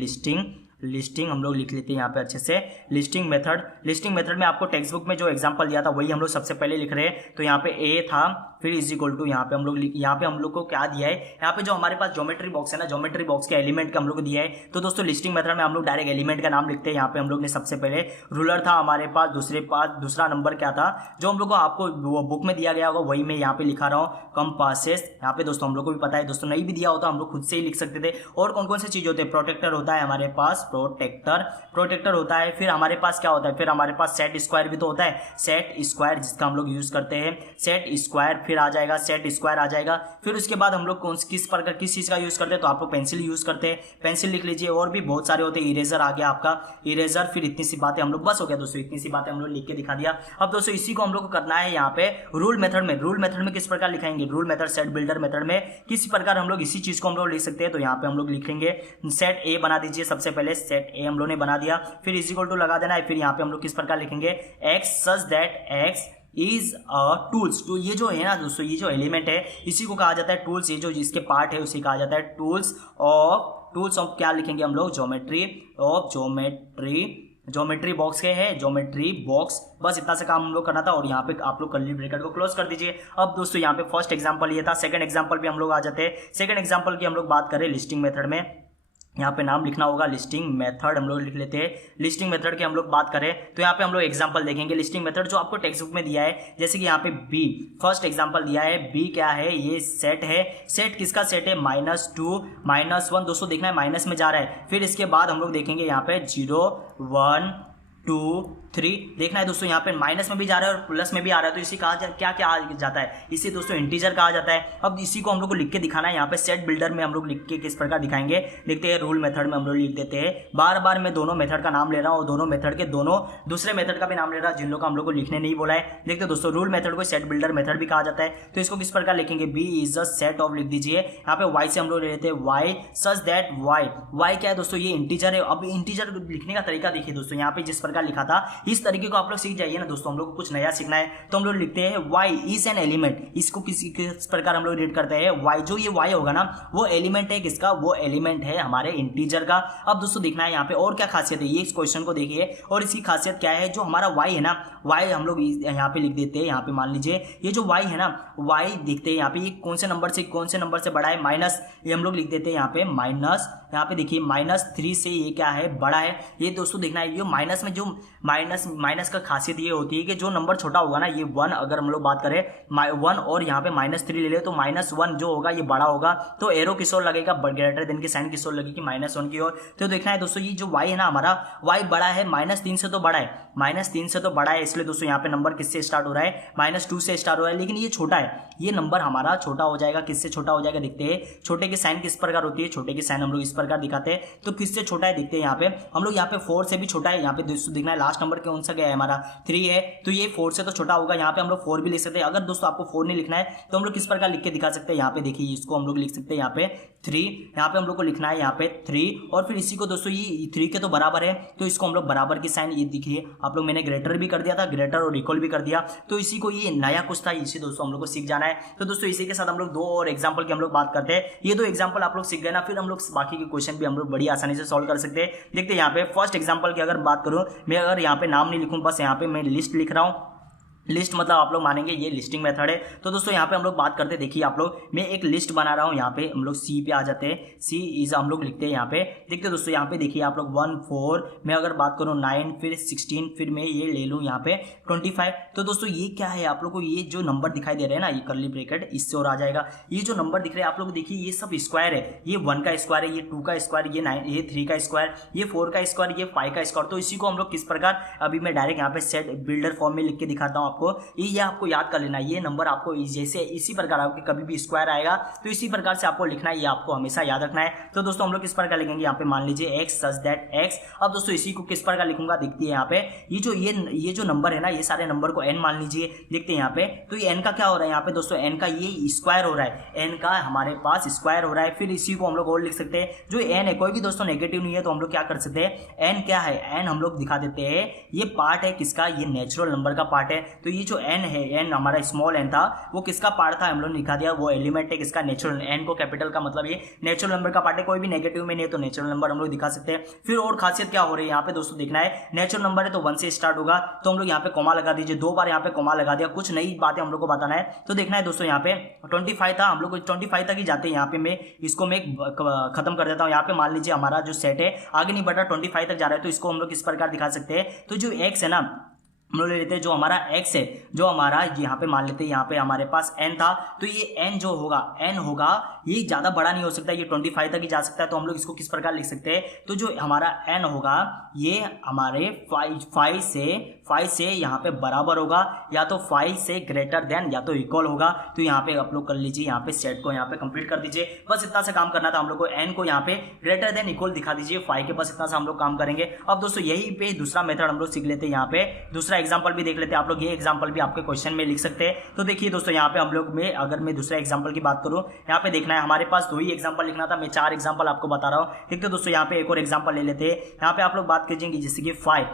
लिस्टिंग हम लोग लिख लेते हैं यहाँ पे अच्छे से। लिस्टिंग मेथड में आपको टेक्स्ट बुक में जो एग्जांपल दिया था वही हम लोग सबसे पहले लिख रहे हैं। तो यहाँ पे ए था, फिर इज इक्वल टू यहाँ पे हम लोग को क्या दिया है, यहाँ पे जो हमारे पास ज्योमेट्री बॉक्स है ना, ज्योमेट्री बॉक्स के एलिमेंट का हम लोग दिया है। तो दोस्तों लिस्टिंग मेथड में हम लोग डायरेक्ट एलिमेंट का नाम लिखते हैं। यहाँ पे हम लोग ने सबसे पहले रूलर था हमारे पास, दूसरा नंबर क्या था जो हम लोग को आपको बुक में दिया गया होगा वही मैं यहाँ पे लिखा रहा हूँ, कंपासेस। यहाँ पे दोस्तों हम लोग को भी पता है, दोस्तों नहीं भी दिया होता हम लोग खुद से ही लिख सकते थे। और कौन कौन सी चीज होते हैं, प्रोटेक्टर होता है हमारे पास, प्रोटेक्टर होता है। फिर हमारे पास क्या होता है, फिर हमारे पास सेट स्क्वायर भी तो होता है, सेट स्क्वायर जिसका हम लोग यूज करते हैं, सेट स्क्वायर फिर आ जाएगा, सेट स्क्वायर आ जाएगा। फिर उसके बाद हम लोग किस चीज का यूज करते हैं, तो आप लोग पेंसिल यूज करते हैं, पेंसिल लिख लीजिए। और भी बहुत सारे होते हैं, इरेजर आ गया आपका, इरेजर। फिर इतनी सी बातें हम लोग, बस हो गया दोस्तों, इतनी सी बातें हम लोग लिख के दिखा दिया। अब दोस्तों इसी को हम लोग को करना है यहाँ पे रूल मेथड में किस प्रकार लिखाएंगे, rule method set builder method में किस प्रकार हम लोग इसी चीज को हम लोग लिख सकते हैं। तो यहाँ पे हम लोग लिखेंगे सेट ए बना दीजिए, सबसे पहले सेट ए हम लोग ने बना दिया, फिर इज इक्वल टू लगा देना है। फिर यहाँ पे हम लोग किस प्रकार लिखेंगे, x such that x is tools. तो ये जो है ना दोस्तों, ये जो एलिमेंट है इसी को कहा जाता है टूल्स, ये जो जिसके पार्ट है उसे कहा जाता है टूल्स ऑफ क्या लिखेंगे हम लोग, ज्योमेट्री बॉक्स के है, ज्योमेट्री बॉक्स। बस इतना सा काम हम लोग करना था और यहाँ पे आप लोग कर्ली ब्रैकेट को क्लोज कर दीजिए। अब दोस्तों यहाँ पे फर्स्ट एग्जांपल ये था, सेकंड एग्जांपल भी हम लोग आ जाते हैं। सेकंड एग्जांपल की हम लोग बात करें लिस्टिंग मेथड में, यहाँ पे नाम लिखना होगा लिस्टिंग मेथड, हम लोग लिख लेते हैं। लिस्टिंग मेथड की हम लोग बात करें तो यहाँ पे हम लोग एग्जांपल देखेंगे। लिस्टिंग मेथड जो आपको टेक्स्ट बुक में दिया है, जैसे कि यहाँ पे बी फर्स्ट एग्जांपल दिया है, बी क्या है, ये सेट है। सेट किसका सेट है, -2 -1। दोस्तों देखना है माइनस में जा रहा है। फिर इसके बाद हम लोग देखेंगे यहाँ पे 0 1 2 3 देखना है दोस्तों, यहाँ पे माइनस में भी जा रहा है और प्लस में भी आ रहा है। तो इसी क्या आ जाता है, इसी दोस्तों इंटीजर कहा जाता है। अब इसी को हम लोग को लिख के दिखाना है। यहाँ पे सेट बिल्डर में हम लोग लिख के किस प्रकार दिखाएंगे, लिखते हैं रूल मेथड में हम लोग लिख देते हैं। बार बार मैं दोनों मेथड का नाम ले रहा हूँ और दोनों मेथड के दोनों दूसरे मेथड का भी नाम ले रहा हूँ, जिन लोग का हम लोग को लिखने नहीं बोला है। देखते हैं दोस्तों, रूल मेथड को सेट बिल्डर मेथड भी कहा जाता है। तो इसको किस प्रकार लिखेंगे, B is a set of लिख दीजिए। यहाँ पे वाई से हम लोग ले लेते हैं, वाई सच दैट वाई क्या है दोस्तों, ये इंटीजर है। अब इंटीजर लिखने का तरीका देखिए दोस्तों, यहाँ पे जिस प्रकार लिखा था इस तरीके को आप लोग सीख जाइए ना दोस्तों। हम लोग को कुछ नया सीखना है तो हम लोग लिखते हैं y इज एन एलिमेंट। इसको किस प्रकार हम लोग रीड करते हैं, y जो ये y होगा ना वो एलिमेंट है किसका, वो एलिमेंट है हमारे इंटीजर का। अब दोस्तों देखना है यहाँ पे और क्या खासियत है, ये इस क्वेश्चन को देखिए और इसकी खासियत क्या है। जो हमारा y है ना, y हम लोग यहाँ पे लिख देते हैं। यहाँ पे मान लीजिए ये जो y है ना, y देखते हैं यहाँ पे ये कौन से नंबर से बड़ा है, माइनस, ये हम लोग लिख देते हैं यहाँ पे माइनस। यहाँ पे देखिए -3 से ये क्या है, बड़ा है। ये दोस्तों देखना है, ये माइनस में जो माइनस का खासियत ये होती है कि जो नंबर छोटा होगा ना, ये 1 अगर हम लोग बात करें 1 और यहाँ पे -3 ले ले तो -1 जो होगा ये बड़ा होगा। तो एरो किस ओर लगेगा, ग्रेटर देन की साइन किस ओर लगेगी, -1 की ओर। तो देखना है दोस्तों, ये जो y है ना हमारा, y बड़ा है, -3 से तो बड़ा है, -3 से तो बड़ा है। इसलिए दोस्तों यहाँ पे नंबर किससे स्टार्ट हो रहा है, -2 से स्टार्ट हो रहा है। लेकिन ये छोटा है, ये नंबर हमारा छोटा हो जाएगा। किससे छोटा हो जाएगा देखते हैं। छोटे की साइन किस प्रकार होती है, छोटे की साइन हम लोग इस प्रकार दिखाते हैं। तो किससे छोटा है देखते हैं। यहाँ पे हम लोग यहाँ पे 4 से भी छोटा है। यहाँ पे दोस्तों देखना है लास्ट नंबर कौन सा गया है हमारा, 3 है। तो ये 4 से तो छोटा होगा। यहाँ पे हम लोग 4 भी लिख सकते हैं। अगर दोस्तों आपको 4 नहीं लिखना है तो हम लोग किस प्रकार लिख के दिखा सकते हैं। यहाँ पे देखिए इसको हम लोग लिख सकते हैं यहाँ पे 3, यहाँ पे हम लोग को लिखना है यहाँ पे 3 और फिर इसी को दोस्तों ये 3 के तो बराबर है, तो इसको हम लोग बराबर की साइन, ये देखिए आप लोग मैंने ग्रेटर भी कर दिया था, ग्रेटर और इक्वल भी कर दिया। तो इसी को, ये नया कुछ था, इसी दोस्तों हम लोग को सीख जाना है। तो दोस्तों इसी के साथ हम लोग 2 और एग्जाम्पल की हम लोग बात करते हैं। ये 2 एग्जाम्पल आप लोग सीख गए ना, फिर हम लोग बाकी के क्वेश्चन भी हम लोग बड़ी आसानी से सॉल्व कर सकते हैं। देखते हैं यहाँ पे फर्स्ट एग्जाम्पल की अगर बात करूँ, मैं अगर यहाँ पे नाम नहीं लिखूँ, बस यहाँ पे मैं लिस्ट लिख रहा हूँ। लिस्ट मतलब आप लोग मानेंगे ये लिस्टिंग मेथड है। तो दोस्तों यहाँ पे हम लोग बात करते हैं, देखिए आप लोग, मैं एक लिस्ट बना रहा हूँ। यहाँ पे हम लोग सी पे आ जाते हैं, सी इज हम लोग लिखते हैं यहाँ पे। देखते हैं दोस्तों यहाँ पे देखिए आप लोग 1 4, मैं अगर बात करूँ 9, फिर 16, फिर मैं ये ले लूँ यहाँ पे 25। तो दोस्तों ये क्या है, आप लोग को ये जो नंबर दिखाई दे रहे हैं ना, ये कर्ली ब्रैकेट इससे और आ जाएगा। ये जो नंबर दिख रहे हैं आप लोग देखिए, ये सब स्क्वायर है। ये 1 का स्क्वायर है, ये 2 का स्क्वायर, ये 9, ये 3 का स्क्वायर, ये 4 का स्क्वायर, ये 5 का स्क्वायर। तो इसी को हम लोग किस प्रकार, अभी मैं डायरेक्ट यहाँ पे सेट बिल्डर फॉर्म में लिख के दिखाता हूँ आपको। ये आपको याद कर लेना, ये नंबर आपको जैसे इसी प्रकार आपके कभी भी स्क्वायर आएगा तो इसी प्रकार से आपको लिखना है, ये आपको हमेशा याद रखना है। तो दोस्तों हम लोग किस प्रकार लिखेंगे, यहाँ पे मान लीजिए x सच दैट x। अब दोस्तों इसी को किस प्रकार लिखूंगा, देखते हैं यहाँ पे, ये जो नंबर है ना, ये सारे नंबर को n मान लीजिए। देखते हैं यहाँ पे, तो ये n का क्या हो रहा है, यहाँ पे दोस्तों n का ये स्क्वायर हो रहा है, n का हमारे पास स्क्वायर हो रहा है। फिर इसी को हम लोग और लिख सकते हैं, जो n है कोई भी दोस्तों नेगेटिव नहीं है, तो हम लोग क्या कर सकते हैं, n क्या है, n हम लोग दिखा देते हैं, ये पार्ट है किसका, ये नेचुरल नंबर का पार्ट है। तो तो ये जो एन है, एन हमारा स्मॉल एन था, वो किसका पार्ट था हम लोग ने लिखा दिया, वो एलिमेंट है किसका, नेचुरल। एन को कैपिटल का मतलब ये नेचुरल नंबर का पार्ट है, कोई भी नेगेटिव में नहीं है तो नेचुरल नंबर हम लोग दिखा सकते हैं। फिर और खासियत क्या हो रही है यहाँ पे दोस्तों, देखना है नेचुरल नंबर है तो 1 से स्टार्ट होगा, तो हम लोग यहाँ पे कॉमा लगा दीजिए, 2 बार यहाँ पे कॉमा लगा दिया, कुछ नई बातें हम लोग को बताना है। तो देखना है दोस्तों यहाँ पे 25 था, हम लोग 25 तक ही जाते हैं। यहाँ पे मैं इसको मैं खत्म कर देता हूँ। यहाँ पे मान लीजिए हमारा जो सेट है आगे नहीं बढ़ रहा, 25 तक जा रहा है, तो इसको हम लोग किस प्रकार दिखा सकते हैं, तो जो एक्स है ना, हम लोग ले लेते हैं जो हमारा x है, जो हमारा यहाँ पे मान लेते हैं, यहाँ पे हमारे पास n था, तो ये n जो होगा, n होगा, ये ज्यादा बड़ा नहीं हो सकता, ये 25 तक ही जा सकता है। तो हम लोग इसको किस प्रकार लिख सकते हैं, तो जो हमारा n होगा ये हमारे 5 से यहाँ पे बराबर होगा, या तो 5 से ग्रेटर देन या तो इक्वल होगा। तो यहाँ पे आप लोग कर लीजिए, यहाँ पे सेट को यहाँ पे कंप्लीट कर दीजिए। बस इतना सा काम करना था हम लोग को, n को यहाँ पे ग्रेटर देन इक्वल दिखा दीजिए 5 के, बस इतना सा हम लोग काम करेंगे। अब दोस्तों यही पे दूसरा मेथड हम लोग सीख लेते हैं, यहाँ पे दूसरा एग्जांपल भी देख लेते हैं। आप लोग ये एग्जांपल भी आपके क्वेश्चन में लिख सकते हैं। तो देखिए दोस्तों यहाँ पे हम लोग में, अगर मैं दूसरा एग्जांपल की बात करूं, यहाँ पे देखना है हमारे पास 2 ही एग्जांपल लिखना था, मैं 4 एग्जांपल आपको बता रहा हूं। ठीक है दोस्तों, यहाँ पे एक और एग्जांपल ले लेते हैं। यहाँ पे आप लोग बात कीजिएंगे जैसे कि 5,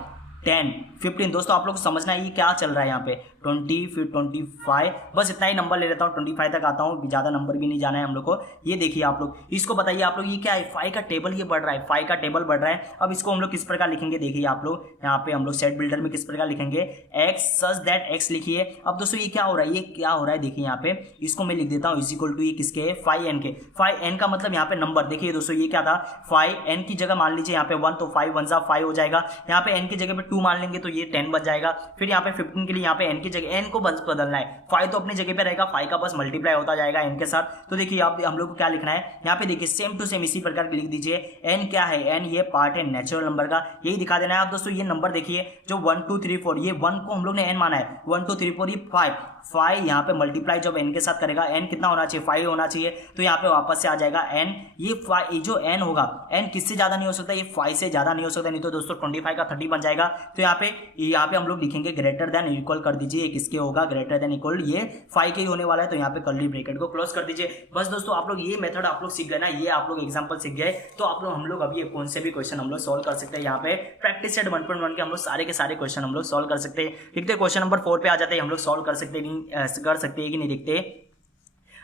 10, 15। दोस्तों आप लोग को समझना है ये क्या चल रहा है, यहाँ पे 20, फिर 25, बस इतना ही नंबर ले लेता हूँ, 25 तक आता हूँ, ज्यादा नंबर भी नहीं जाना है हम लोग को। ये देखिए आप लोग इसको बताइए, आप लोग ये क्या है, 5 का टेबल ये बढ़ रहा है, 5 का टेबल बढ़ रहा है। अब इसको हम लोग किस प्रकार लिखेंगे, देखिए आप लोग यहाँ पे हम लोग सेट बिल्डर में किस प्रकार लिखेंगे, एक्स सच दैट एक्स लिखिए। अब दोस्तों ये क्या हो रहा है, ये क्या हो रहा है, देखिए यहाँ पे इसको मैं लिख देता हूँ इज इक्वल टू, ये किसके है, 5n के। 5n का मतलब यहाँ पे नंबर, देखिए दोस्तों ये क्या था, 5n की जगह मान लीजिए यहाँ पे 1, तो 5 1 5 हो जाएगा। यहाँ पे n की जगह पे 2 मान लेंगे तो ये 10 बच जाएगा। फिर यहाँ पे 15 के लिए यहाँ पे n की जगह, n को बदलना है, 5 तो अपनी जगह पे रहेगा, 5 का बस मल्टीप्लाई होता जाएगा n के साथ। तो देखिए आप हम लोग को क्या लिखना है, यहाँ पे देखिए सेम टू सेम इसी प्रकार लिख दीजिए। n क्या है, n ये पार्ट है नेचुरल नंबर का, यही दिखा देना है। आप दोस्तों ये नंबर देखिए जो 1 2 3 4, ये 1 को हम लोग ने n माना है, 1 2 3 4, ये 5 यहाँ पे मल्टीप्लाई जब n के साथ करेगा, n कितना होना चाहिए, 5 होना चाहिए। तो यहाँ पे वापस से आ जाएगा n, ये 5 जो n होगा, n किससे ज्यादा नहीं हो सकता, ये 5 से ज्यादा नहीं हो सकता, नहीं तो दोस्तों 25 का 30 बन जाएगा। तो यहाँ पे हम लोग लिखेंगे ग्रेटर देन इक्वल कर दीजिए, किसके होगा, ग्रेटर देन इक्वल, ये 5 के ही होने वाला है। तो यहाँ पे कर्ली ब्रैकेट को क्लोज कर दीजिए। बस दोस्तों आप लोग ये मेथड आप लोग सीख गए ना, ये आप लोग एग्जांपल सीख गए, तो आप लोग हम लोग अभी कौन से भी क्वेश्चन हम लोग सॉल्व कर सकते हैं। यहाँ पे प्रैक्टिस सेट 1.1 के हम लोग सारे के सारे क्वेश्चन हम लोग सॉल्व कर सकते हैं। देखते हैं क्वेश्चन नंबर 4 पे आ जाते हैं, हम लोग सॉल्व कर सकते हैं कि नहीं, देखते।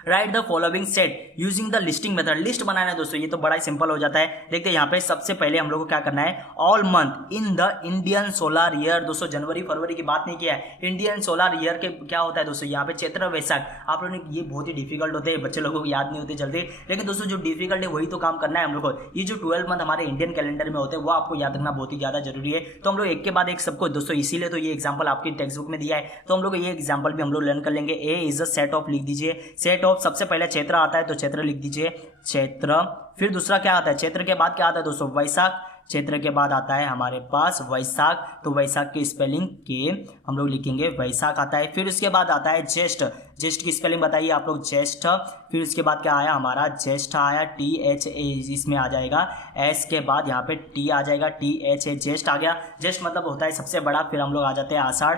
Write the following set using the listing method, list बनाना है दोस्तों, ये तो बड़ा ही सिंपल हो जाता है। देखते हैं यहाँ पे सबसे पहले हम लोग को क्या करना है, all month in the Indian solar year. दोस्तों जनवरी फरवरी की बात नहीं किया है, इंडियन सोलर ईयर के क्या होता है दोस्तों, यहाँ पे चैत्र वैशाख। आप लोगों ने, ये बहुत ही डिफिकल्ट होते हैं, बच्चे लोगों को याद नहीं होते जल्दी, लेकिन दोस्तों जो डिफिकल्ट है वही तो काम करना है हम लोग को। ये जो 12 मंथ हमारे इंडियन कैलेंडर में होते हैं वो आपको याद रखना बहुत ही ज्यादा जरूरी है। तो हम लोग एक के बाद एक सबको दोस्तों, इसीलिए तो ये एग्जाम्पल आपकी टेक्स्ट बुक में दिया है, तो हम लोग ये एग्जाम्पल भी हम लोग लर्न कर लेंगे। ए इज अ सेट ऑफ, लिख दीजिए सेट ऑफ, सबसे पहले क्षेत्र आता है तो क्षेत्र लिख दीजिए क्षेत्र। फिर दूसरा क्या आता है, क्षेत्र के बाद क्या आता है दोस्तों, वैशाख। क्षेत्र के बाद आता है हमारे पास वैशाख, तो वैशाख की स्पेलिंग के हम लोग लिखेंगे वैशाख आता है। फिर उसके बाद आता है ज्येष्ठ, ज्येष्ठ की स्पेलिंग बताइए आप लोग, ज्येष्ठ। फिर उसके बाद क्या आया हमारा, ज्येष्ठ आया, THA इसमें आ जाएगा, S के बाद यहाँ पे T आ जाएगा, THA, ज्येष्ठ आ गया। ज्येष्ठ मतलब होता है सबसे बड़ा। फिर हम लोग आ जाते हैं आषाढ़,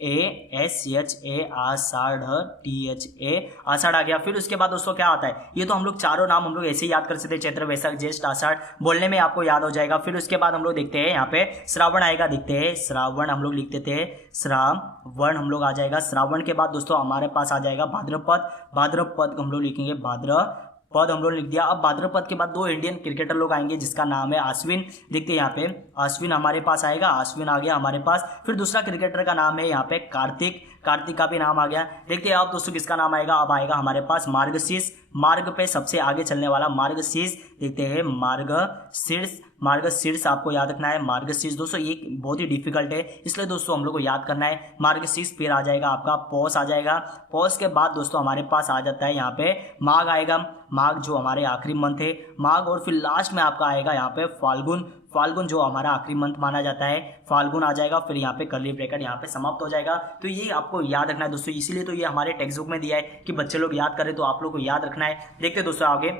ASHA, आषाढ़, THA, आषाढ़ आ गया। फिर उसके बाद दोस्तों क्या आता है, ये तो हम लोग चारों नाम हम लोग ऐसे ही याद कर सकते हैं, चैत्र वैशाख ज्येष्ठ आषाढ़, बोलने में आपको याद हो जाएगा। फिर उसके बाद हम लोग देखते हैं यहाँ पे श्रावण आएगा, देखते हैं श्रावण, हम लोग लिख देते हैं श्रावण, हम लोग आ जाएगा। श्रावण के बाद दोस्तों हमारे पास आ जाएगा भाद्रपद, भाद्रपद हम लोग लिखेंगे भाद्रपद, हम लोग लिख दिया। अब भाद्रपद के बाद 2 इंडियन क्रिकेटर लोग आएंगे जिसका नाम है अश्विन, देखते हैं यहाँ पे अश्विन हमारे पास आएगा, अश्विन आ गया हमारे पास। फिर दूसरा क्रिकेटर का नाम है यहाँ पे कार्तिक, कार्तिक का भी नाम आ गया। देखते हैं आप दोस्तों किसका नाम आएगा, अब आएगा हमारे पास मार्गशीर्ष, मार्ग पे सबसे आगे चलने वाला मार्गशीर्ष, देखते हैं मार्गशीर्ष, मार्गशीर्ष आपको याद रखना है। मार्गशीर्ष दोस्तों ये बहुत ही डिफिकल्ट है, इसलिए दोस्तों हम लोग को याद करना है मार्गशीर्ष। फिर आ जाएगा आपका पौष आ जाएगा, पौष के बाद दोस्तों हमारे पास आ जाता है यहाँ पे माघ आएगा, माघ जो हमारे आखिरी मंथ है माघ। और फिर लास्ट में आपका आएगा यहाँ पे फाल्गुन, फाल्गुन जो हमारा आखिरी मंथ माना जाता है, फाल्गुन आ जाएगा। फिर यहाँ पे कर्ली ब्रैकेट यहाँ पे समाप्त हो जाएगा। तो ये आपको याद रखना है दोस्तों, इसीलिए तो ये हमारे टेक्स्ट बुक में दिया है कि बच्चे लोग याद करें, तो आप लोग को याद रखना है। देखते दोस्तों आगे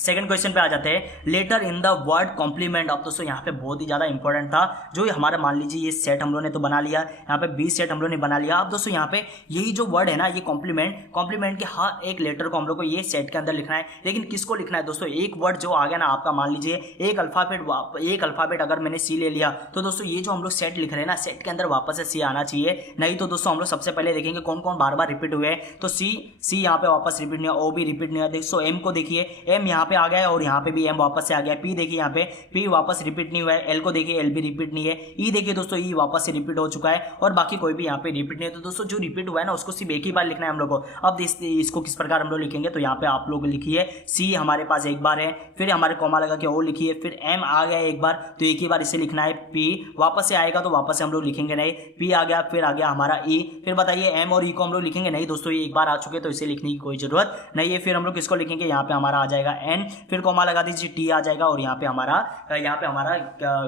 सेकंड क्वेश्चन पे आ जाते हैं, letter in the word complement. अब दोस्तों यहाँ पे बहुत ही ज़्यादा इंपॉर्टेंट था, जो हमारा मान लीजिए ये सेट हम लोगों ने तो बना लिया, यहाँ पे 20 सेट हम लोगों ने बना लिया। अब दोस्तों यहाँ पे यही जो वर्ड है ना, ये कॉम्प्लीमेंट के हर एक लेटर को हम लोग को ये सेट के अंदर लिखना है। लेकिन किसको लिखना है दोस्तों, एक वर्ड जो आ गया ना आपका, मान लीजिए एक अल्फाबेट अगर मैंने सी ले लिया, तो दोस्तों ये जो हम लोग सेट लिख रहे हैं ना, सेट के अंदर वापस से सी आना चाहिए। नहीं तो दोस्तों हम लोग सबसे पहले देखेंगे कौन कौन बार बार रिपीट हुए हैं। तो सी यहाँ पे वापस रिपीट नहीं हुआ, ओ भी रिपीट नहीं हुआ। दोस्तों एम को देखिए, एम यहाँ पे आ गया है और यहाँ पे भी एम वापस से आ गया। पी देखिए, यहाँ पे पी वापस रिपीट नहीं हुआ है। एल को देखिए, एल भी रिपीट नहीं है। ई देखिए दोस्तों, ई वापस से रिपीट हो चुका है और बाकी कोई भी यहाँ पे रिपीट नहीं है। तो दोस्तों जो रिपीट हुआ है ना, उसको सिर्फ एक ही बार लिखना है हम लोग को। अब इसको किस प्रकार हम लोग लिखेंगे, तो यहाँ पे आप लोग लिखिए, सी हमारे पास एक बार है, फिर हमारे कॉमा लगा के ओ लिखिए, फिर एम आ गया एक बार, तो एक ही बार इसे लिखना है। पी वापस से आएगा तो वापस से हम लोग लिखेंगे नहीं, पी आ गया, फिर आ गया हमारा ई। फिर बताइए एम और ई को हम लोग लिखेंगे नहीं दोस्तों, ये एक बार आ चुके तो इसे लिखने की कोई जरूरत नहीं है। फिर हम लोग किसको लिखेंगे, यहाँ पे हमारा आ जाएगा एन, फिर कॉमा लगा दीजिए, टी आ जाएगा और यहाँ पे हमारा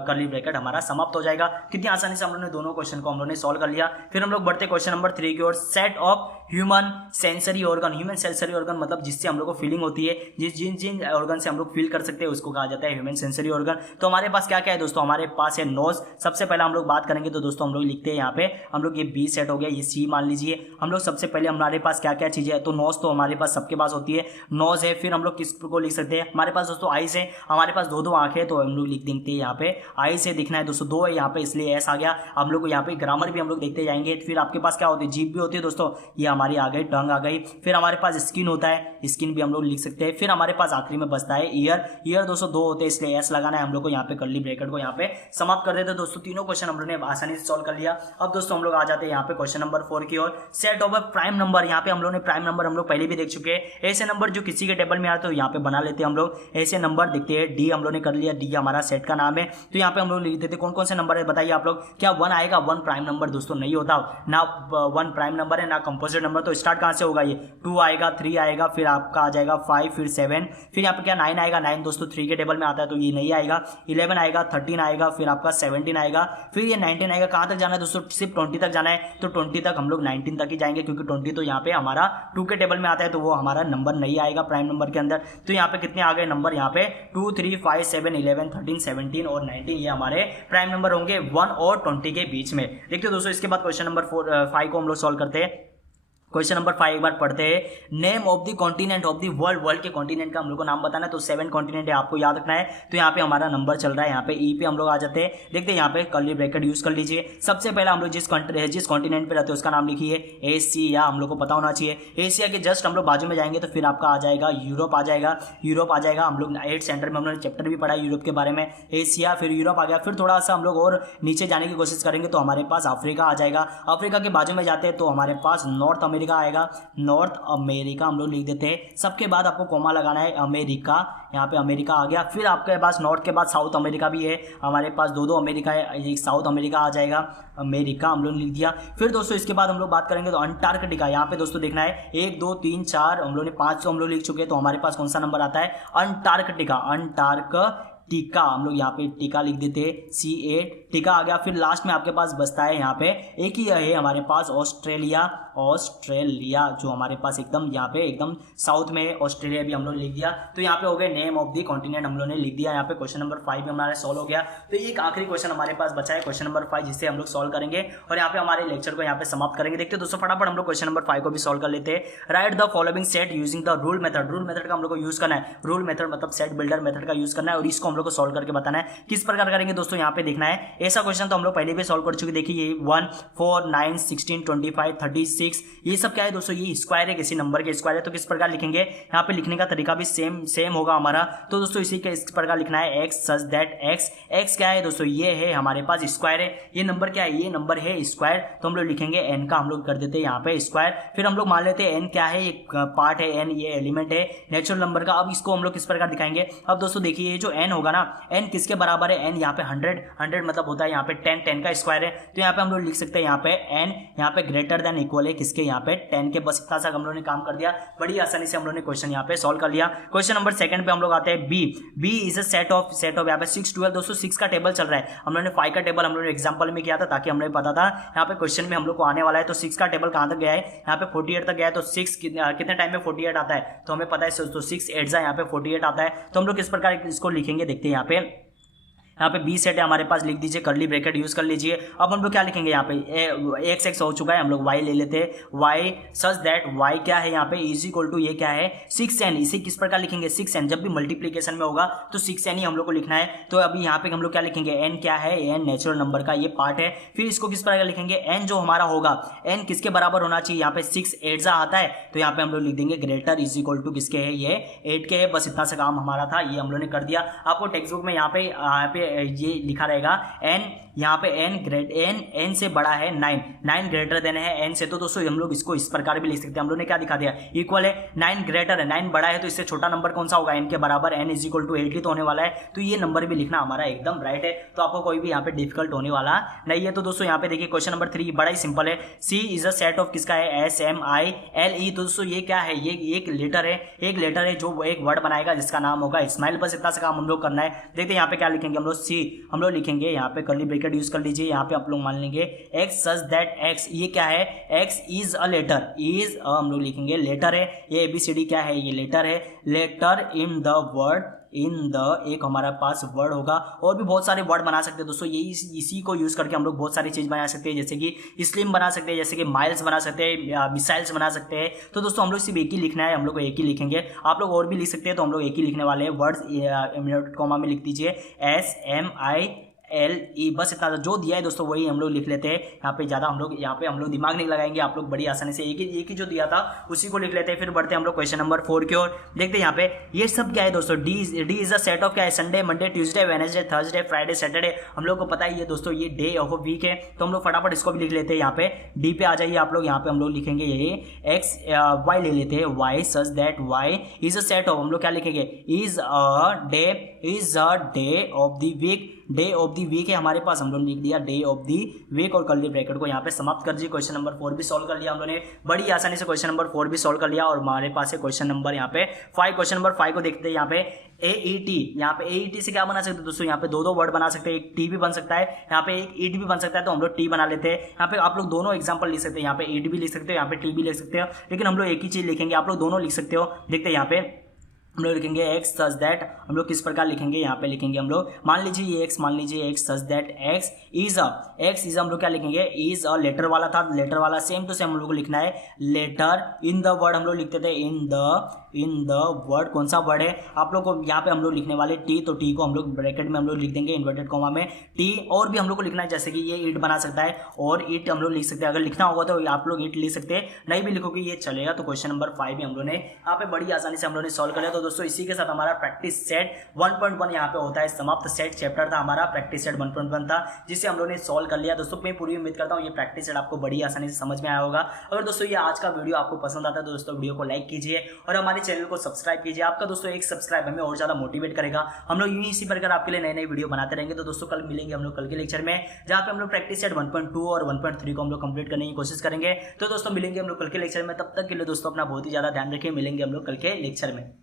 कर्ली ब्रैकेट हमारा समाप्त हो जाएगा। कितनी आसानी से हम लोग ने दोनों क्वेश्चन को हम लोग ने सॉल्व कर लिया। फिर हम लोग बढ़ते क्वेश्चन नंबर 3 की ओर। Set of human sensory organ. Human sensory organ मतलब जिससे हम लोग को फीलिंग होती है, जिन ऑर्गन से हम लोग फील कर सकते हैं उसको कहा जाता है ह्यूमन सेंसरी ऑर्गन। तो हमारे पास क्या क्या है दोस्तों, हमारे पास है नोज। सबसे पहले हम लोग बात करेंगे तो दोस्तों हम लोग लिखते हैं यहाँ पे, हम लोग ये बी सेट हो गया, ये सी मान लीजिए। हम लोग सबसे पहले हमारे पास क्या क्या चीजें है, तो नोज तो हमारे पास सबके पास होती है, नोज है। फिर हम लोग किसको लिख सकते हैं, हमारे पास दोस्तों आईज है, हमारे पास दो आंखें, तो हम लोग लिख देते हैं यहाँ पे आई से दिखना है दोस्तों, दो है यहाँ पे इसलिए एस आ गया। हम लोग यहाँ पे ग्रामर भी हम लोग देखते जाएंगे। फिर आपके पास क्या होती है, जीभ भी होती है दोस्तों, ये हमारी आ गई, टंग आ गई। फिर हमारे पास स्किन होता है, स्किन भी हम लोग लिख सकते हैं। फिर हमारे पास आखिरी में बचता है ईयर। ईयर दोस्तों दो होते हैं इसलिए एस लगाना है हम लोग को, यहाँ पे कर्ली ब्रैकेट को यहाँ पे समाप्त कर देते हैं। दोस्तों तीनों क्वेश्चन हम लोग ने आसानी से सॉल्व कर लिया। अब दोस्तों हम लोग आ जाते हैं यहाँ पे क्वेश्चन नंबर 4 की ओर। Set of prime number. यहाँ पे हम लोग ने प्राइम नंबर हम लोग पहले भी देख चुके हैं। ऐसे नंबर जो किसी के टेबल में आते तो यहाँ पे बना लेते हैं हम लोग। ऐसे नंबर देखते हैं, डी हम लोग ने कर लिया, डी हमारा सेट का नाम है। तो यहाँ पे हम लोग लिख देते कौन कौन से नंबर है, बताइए आप लोग। क्या 1 आएगा, 1 प्राइम नंबर दोस्तों नहीं होता ना, 1 प्राइम नंबर है ना कंपोजिट नंबर। तो स्टार्ट कहां से होगा, ये 2 आएगा, 3 आएगा, फिर आपका आ जाएगा 5, फिर 7, फिर यहाँ पे क्या 9 आएगा। 9 दोस्तों 3 के टेबल में आता है तो ये नहीं आएगा। 11 आएगा, 13 आएगा, फिर आपका 17 आएगा, फिर ये 19 आएगा। कहां तक जाना है दोस्तों, सिर्फ 20 तक जाना है। तो 20 तक हम लोग 19 तक ही जाएंगे, क्योंकि 20 तो यहाँ पे हमारा 2 के टेबल में आता है, तो वो हमारा नंबर नहीं आएगा प्राइम नंबर के अंदर। तो यहाँ पे कितने आ गए नंबर, यहाँ पे 2, 3, 5, 7, 11, 13, 17 और 19 ये हमारे प्राइम नंबर होंगे 1 और 20 के बीच में। देखते हो दोस्तों, इसके बाद क्वेश्चन नंबर 5 को हम लोग सॉल्व करते हैं। क्वेश्चन नंबर 5 एक बार पढ़ते हैं। Name of the continent of the world. World के कॉन्टिनेंट का हम लोग को नाम बताना है, तो 7 कॉन्टिनेंट है, आपको याद रखना है। तो यहाँ पे हमारा नंबर चल रहा है, यहाँ पे ई पे हम लोग आ जाते हैं। देखते हैं यहाँ पे कर्ली ब्रैकेट यूज कर लीजिए। सबसे पहले हम लोग जिस कॉन्टिनेंट पे रहते हैं उसका नाम लिखिए एशिया, हम लोग को पता होना चाहिए। एशिया के जस्ट हम लोग बाजू में जाएंगे तो फिर आपका आ जाएगा यूरोप आ जाएगा। यूरोप आ जाएगा, हम लोग 8th सेंटर में हम लोग चैप्टर भी पढ़ा है यूरोप के बारे में। एशिया, फिर यूरोप आ गया। फिर थोड़ा सा हम लोग और नीचे जाने की कोशिश करेंगे तो हमारे पास अफ्रीका आ जाएगा। अफ्रीका के बाजू में जाते हैं तो हमारे पास नॉर्थ अमेरिका आएगा। नॉर्थ अमेरिका हम लोग लिख देते हैं। सबके बाद आपको कॉमा लगाना है, अमेरिका, यहाँ पे अमेरिका आ गया। फिर आपके पास नॉर्थ के बाद साउथ अमेरिका भी है, हमारे पास दो अमेरिका है, एक साउथ अमेरिका आ जाएगा, अमेरिका हम लोग लिख दिया। फिर दोस्तों इसके बाद हम लोग बात करेंगे तो अंटार्कटिका। यहाँ पे दोस्तों देखना है 1, 2, 3, 4 हम लोग ने 5 हम लोग लिख चुके हैं, तो हमारे पास कौन सा नंबर आता है, अंटार्कटिका। टीका हम लोग यहाँ पे टीका लिख देते हैं, C8 टीका आ गया। फिर लास्ट में आपके पास बचता है यहाँ पे एक ही है हमारे पास, ऑस्ट्रेलिया जो हमारे पास एकदम यहाँ पे एकदम साउथ में है। ऑस्ट्रेलिया भी हम लोग लिख दिया। तो यहाँ पे हो गए नेम ऑफ द कॉन्टिनेंट हम लोग ने लिख दिया। यहाँ पे क्वेश्चन नंबर 5 हमारा सॉल्व हो गया। तो एक आखिरी क्वेश्चन हमारे पास बचा है, क्वेश्चन नंबर 5, जिससे हम लोग सॉल्व करेंगे और यहाँ पे हमारे लेक्चर को यहाँ पे समाप्त करेंगे। देखते हैं दोस्तों, फटाफट हम लोग क्वेश्चन नंबर 5 को भी सॉल्व कर लेते हैं। Right the following set using the rule method. Rule method का हम लोग को यूज करना है। रूल मेथड मतलब सेट बिल्डर मेथड का यूज करना है और इसको हम लोग को सॉल्व करके बताना है। किस प्रकार करेंगे दोस्तों, यहाँ पे देखना है। ऐसा क्वेश्चन तो हम लोग पहले भी सॉल्व कर चुके, देखिए 1, 4, 9, 16, 25, 36 ये सब क्या है दोस्तों, ये स्क्वायर है, किसी नंबर के स्क्वायर है। तो किस प्रकार लिखेंगे, यहाँ पे लिखने का तरीका भी सेम होगा हमारा। तो दोस्तों इसी के इस प्रकार लिखना है, x सच दैट x क्या है दोस्तों, ये है हमारे पास स्क्वायर है। ये नंबर क्या है, ये नंबर है स्क्वायर। तो हम लोग लिखेंगे n का हम लोग कर देते हैं यहाँ पे स्क्वायर। फिर हम लोग मान लेते हैं n क्या है, एक पार्ट है n, ये एलिमेंट है नेचुरल नंबर का। अब इसको हम लोग किस प्रकार दिखाएंगे, अब दोस्तों देखिए ये जो n होगा ना, n किसके बराबर है, n यहाँ पे 100 मतलब होता है यहाँ पे 10 का स्क्वायर है। तो यहाँ पे हम लोग लिख सकते हैं यहाँ पे n यहाँ पे ग्रेटर देन इक्वल है है किसके, यहाँ पे 10 के। बस इतना सा हम लोगों ने काम कर दिया, बड़ी आसानी से हम लोगों ने क्वेश्चन यहाँ पे सॉल्व कर लिया। क्वेश्चन नंबर सेकंड पे हम लोग आते हैं B is a set of यहाँ पे 6 12। दोस्तों 6 का टेबल चल रहा है, हम लोगों ने 5 का टेबल हम लोगों ने एग्जांपल में किया था ताकि हमें पता था यहाँ पे क्वेश्चन में हम लोग को आने वाला है। तो 6 का टेबल कहां तक गया है, यहाँ पे 48 तक गया है। तो 6 कितने टाइम में 48 आता है, तो हमें पता है तो 6 8 यहाँ पे 48 आता है। तो हम लोग किस प्रकार इसको लिखेंगे देखते हैं। यहाँ पे बी सेट है हमारे पास, लिख दीजिए, कर्ली ब्रैकेट यूज कर लीजिए। अब हम लोग क्या लिखेंगे, यहाँ पे एक्स हो चुका है, हम लोग वाई ले लेते हैं, वाई सच दैट वाई क्या है यहाँ पे इज इक्वल टू ये क्या है 6n। इसे किस प्रकार लिखेंगे 6n, जब भी मल्टीप्लीकेशन में होगा तो 6n ही हम लोग को लिखना है। तो अभी यहाँ पे हम लोग क्या लिखेंगे, n क्या है, n नेचुरल नंबर का ये पार्ट है। फिर इसको किस प्रकार लिखेंगे, n जो हमारा होगा n किसके बराबर होना चाहिए, यहाँ पे 6 8 आता है, तो यहाँ पे हम लोग लिख देंगे ग्रेटर इज इक्वल टू किसके है, ये 8 के है। बस इतना सा काम हमारा था, ये हम लोग ने कर दिया। आपको टेक्स्ट बुक में यहाँ पे ये लिखा रहेगा n, यहाँ पे n से बड़ा है 9 ग्रेटर देन है n से। तो दोस्तों हम लोग इसको इस प्रकार भी लिख सकते हैं। हम लोग ने क्या दिखा दिया, इक्वल है 9 ग्रेटर है, 9 बड़ा है, तो इससे छोटा नंबर कौन सा होगा, n के बराबर, n इज इक्वल टू 8 ही तो होने वाला है। तो ये नंबर भी लिखना हमारा एकदम राइट है, तो आपको कोई भी यहाँ पे डिफिकल्ट होने वाला नहीं है। तो दोस्तों यहाँ पे देखिए क्वेश्चन नंबर 3 बड़ा ही सिंपल है। C is a set of किसका है, SMILE। तो दोस्तों ये क्या है, ये एक लेटर है जो एक वर्ड बनाएगा जिसका नाम होगा स्माइल। बस इतना सा काम हम लोग करना है। देखते हैं यहाँ पे क्या लिखेंगे हम लोग, C हम लोग लिखेंगे, यहाँ पे कर्ली ब्रैकेट यूज कर लीजिए। यहाँ पे आप लोग मान लेंगे x सच दैट x, ये क्या है, x is a letter, is हम लोग लिखेंगे लेटर है। ये ABCD क्या है, ये लेटर है, letter in the word, in the एक हमारा पास वर्ड होगा। और भी बहुत सारे वर्ड बना सकते हैं दोस्तों, ये इसी को यूज करके हम लोग बहुत सारी चीज बना सकते हैं, जैसे कि स्लिम बना सकते हैं, जैसे कि माइल्स बना सकते हैं, मिसाइल्स बना सकते हैं। तो दोस्तों हम लोग सिर्फ एक ही लिखना है, हम लोग एक ही लिखेंगे। आप लोग और भी लिख सकते हैं, तो हम लोग एक ही लिखने वाले हैं। वर्ड्स इनवर्टेड कॉमा में लिख दीजिए SMILE। बस इतना जो दिया है दोस्तों वही हम लोग लिख लेते हैं। यहाँ पे ज्यादा हम लोग दिमाग नहीं लगाएंगे, आप लोग बड़ी आसानी से एक ही जो दिया था उसी को लिख लेते हैं। फिर बढ़ते हैं हम लोग क्वेश्चन नंबर 4 की ओर। देखते हैं यहाँ पे ये सब क्या है दोस्तों, D is a set of क्या है, Sunday Monday Tuesday Wednesday Thursday Friday Saturday. हम लोग को पता ही है दोस्तों ये डे ऑफ अ वीक है, तो हम लोग फटाफट इसको भी लिख लेते हैं। यहाँ पे डी पे आ जाइए आप लोग, यहाँ पे हम लोग लिखेंगे ये वाई ले लेते हैं, y such that y is a set of, हम लोग क्या लिखेंगे, is a day of the week. Day of the week है हमारे पास, हम लोग लिख दिया डे ऑफ द वीक और कर्ली ब्रैकेट को यहाँ पे समाप्त कर दिए। क्वेश्चन नंबर 4 भी सॉल्व कर लिया हम लोगों ने, बड़ी आसानी से क्वेश्चन नंबर 4 भी सॉल्व कर लिया। और हमारे पास है क्वेश्चन नंबर यहाँ पे 5। क्वेश्चन नंबर 5 को देखते हैं। यहाँ पे AET, यहाँ पे AET से क्या बना सकते हैं दोस्तों, यहाँ पे दो वर्ड बना सकते हैं, एक टी भी बन सकता है, यहाँ पे एक ईट भी बन सकता है, तो हम लोग टी बना लेते हैं। यहाँ पे आप लोग दोनों एग्जांपल लिख सकते हैं, यहाँ पे ईट भी लिख सकते हो, यहाँ पे टी भी लिख सकते हो, लेकिन हम लोग एक ही चीज लिखेंगे, आप लोग दोनों लिख सकते हो। देखते हैं यहाँ पे हम लोग लिखेंगे x सच दैट, हम लोग किस प्रकार लिखेंगे, यहाँ पे लिखेंगे हम लोग, मान लीजिए ये x, मान लीजिए x such that x is हम लोग क्या लिखेंगे, इज अ लेटर वाला था, लेटर वाला सेम टू सेम हम लोग को लिखना है लेटर इन द वर्ड, हम लोग लिखते थे इन द वर्ड। कौन सा वर्ड है आप लोग को, यहाँ पे हम लोग लिखने वाले टी, तो टी को हम लोग ब्रैकेट में हम लोग लिख देंगे इन्वर्टेड कॉमा में टी। और भी हम लोग को लिखना है, जैसे कि ये ईट बना सकता है और ईट हम लोग लिख सकते हैं, अगर लिखना होगा तो आप लोग ईट लिख सकते हैं, नहीं भी लिखोगे ये चलेगा। तो क्वेश्चन नंबर 5 भी हम लोग ने यहाँ पे बड़ी आसानी से हम लोग ने सॉल्व कर लिया। तो दोस्तों इसी के साथ हमारा प्रैक्टिस सेट 1.1 यहाँ पे होता है समाप्त। सेट चैप्टर था हमारा, प्रैक्टिस सेट 1.1 था, जिसे हम लोग ने सॉल्व कर लिया। दोस्तों मैं पूरी उम्मीद करता हूँ ये प्रैक्टिस सेट आपको बड़ी आसानी से समझ में आया होगा। अगर दोस्तों ये आज का वीडियो आपको पसंद आता है तो दोस्तों वीडियो को लाइक कीजिए और हमारे चैनल को सब्सक्राइब कीजिए। आपका दोस्तों एक सब्सक्राइब हमें और ज्यादा मोटिवेट करेगा। हम लोग यूं ही इसी प्रकार आपके लिए नए नए वीडियो बनाते रहेंगे। तो दोस्तों कल मिलेंगे हम लोग कल के लेक्चर में, जहां पे हम लोग प्रैक्टिस सेट 1.2 और 1.3 को हम लोग कंप्लीट करने की कोशिश करेंगे। तो दोस्तों मिलेंगे हम लोग कल के लेक्चर में, तब तक के लिए दोस्तों अपना बहुत ही ज्यादा ध्यान रखिए। मिलेंगे हम लोग कल के लेक्चर में।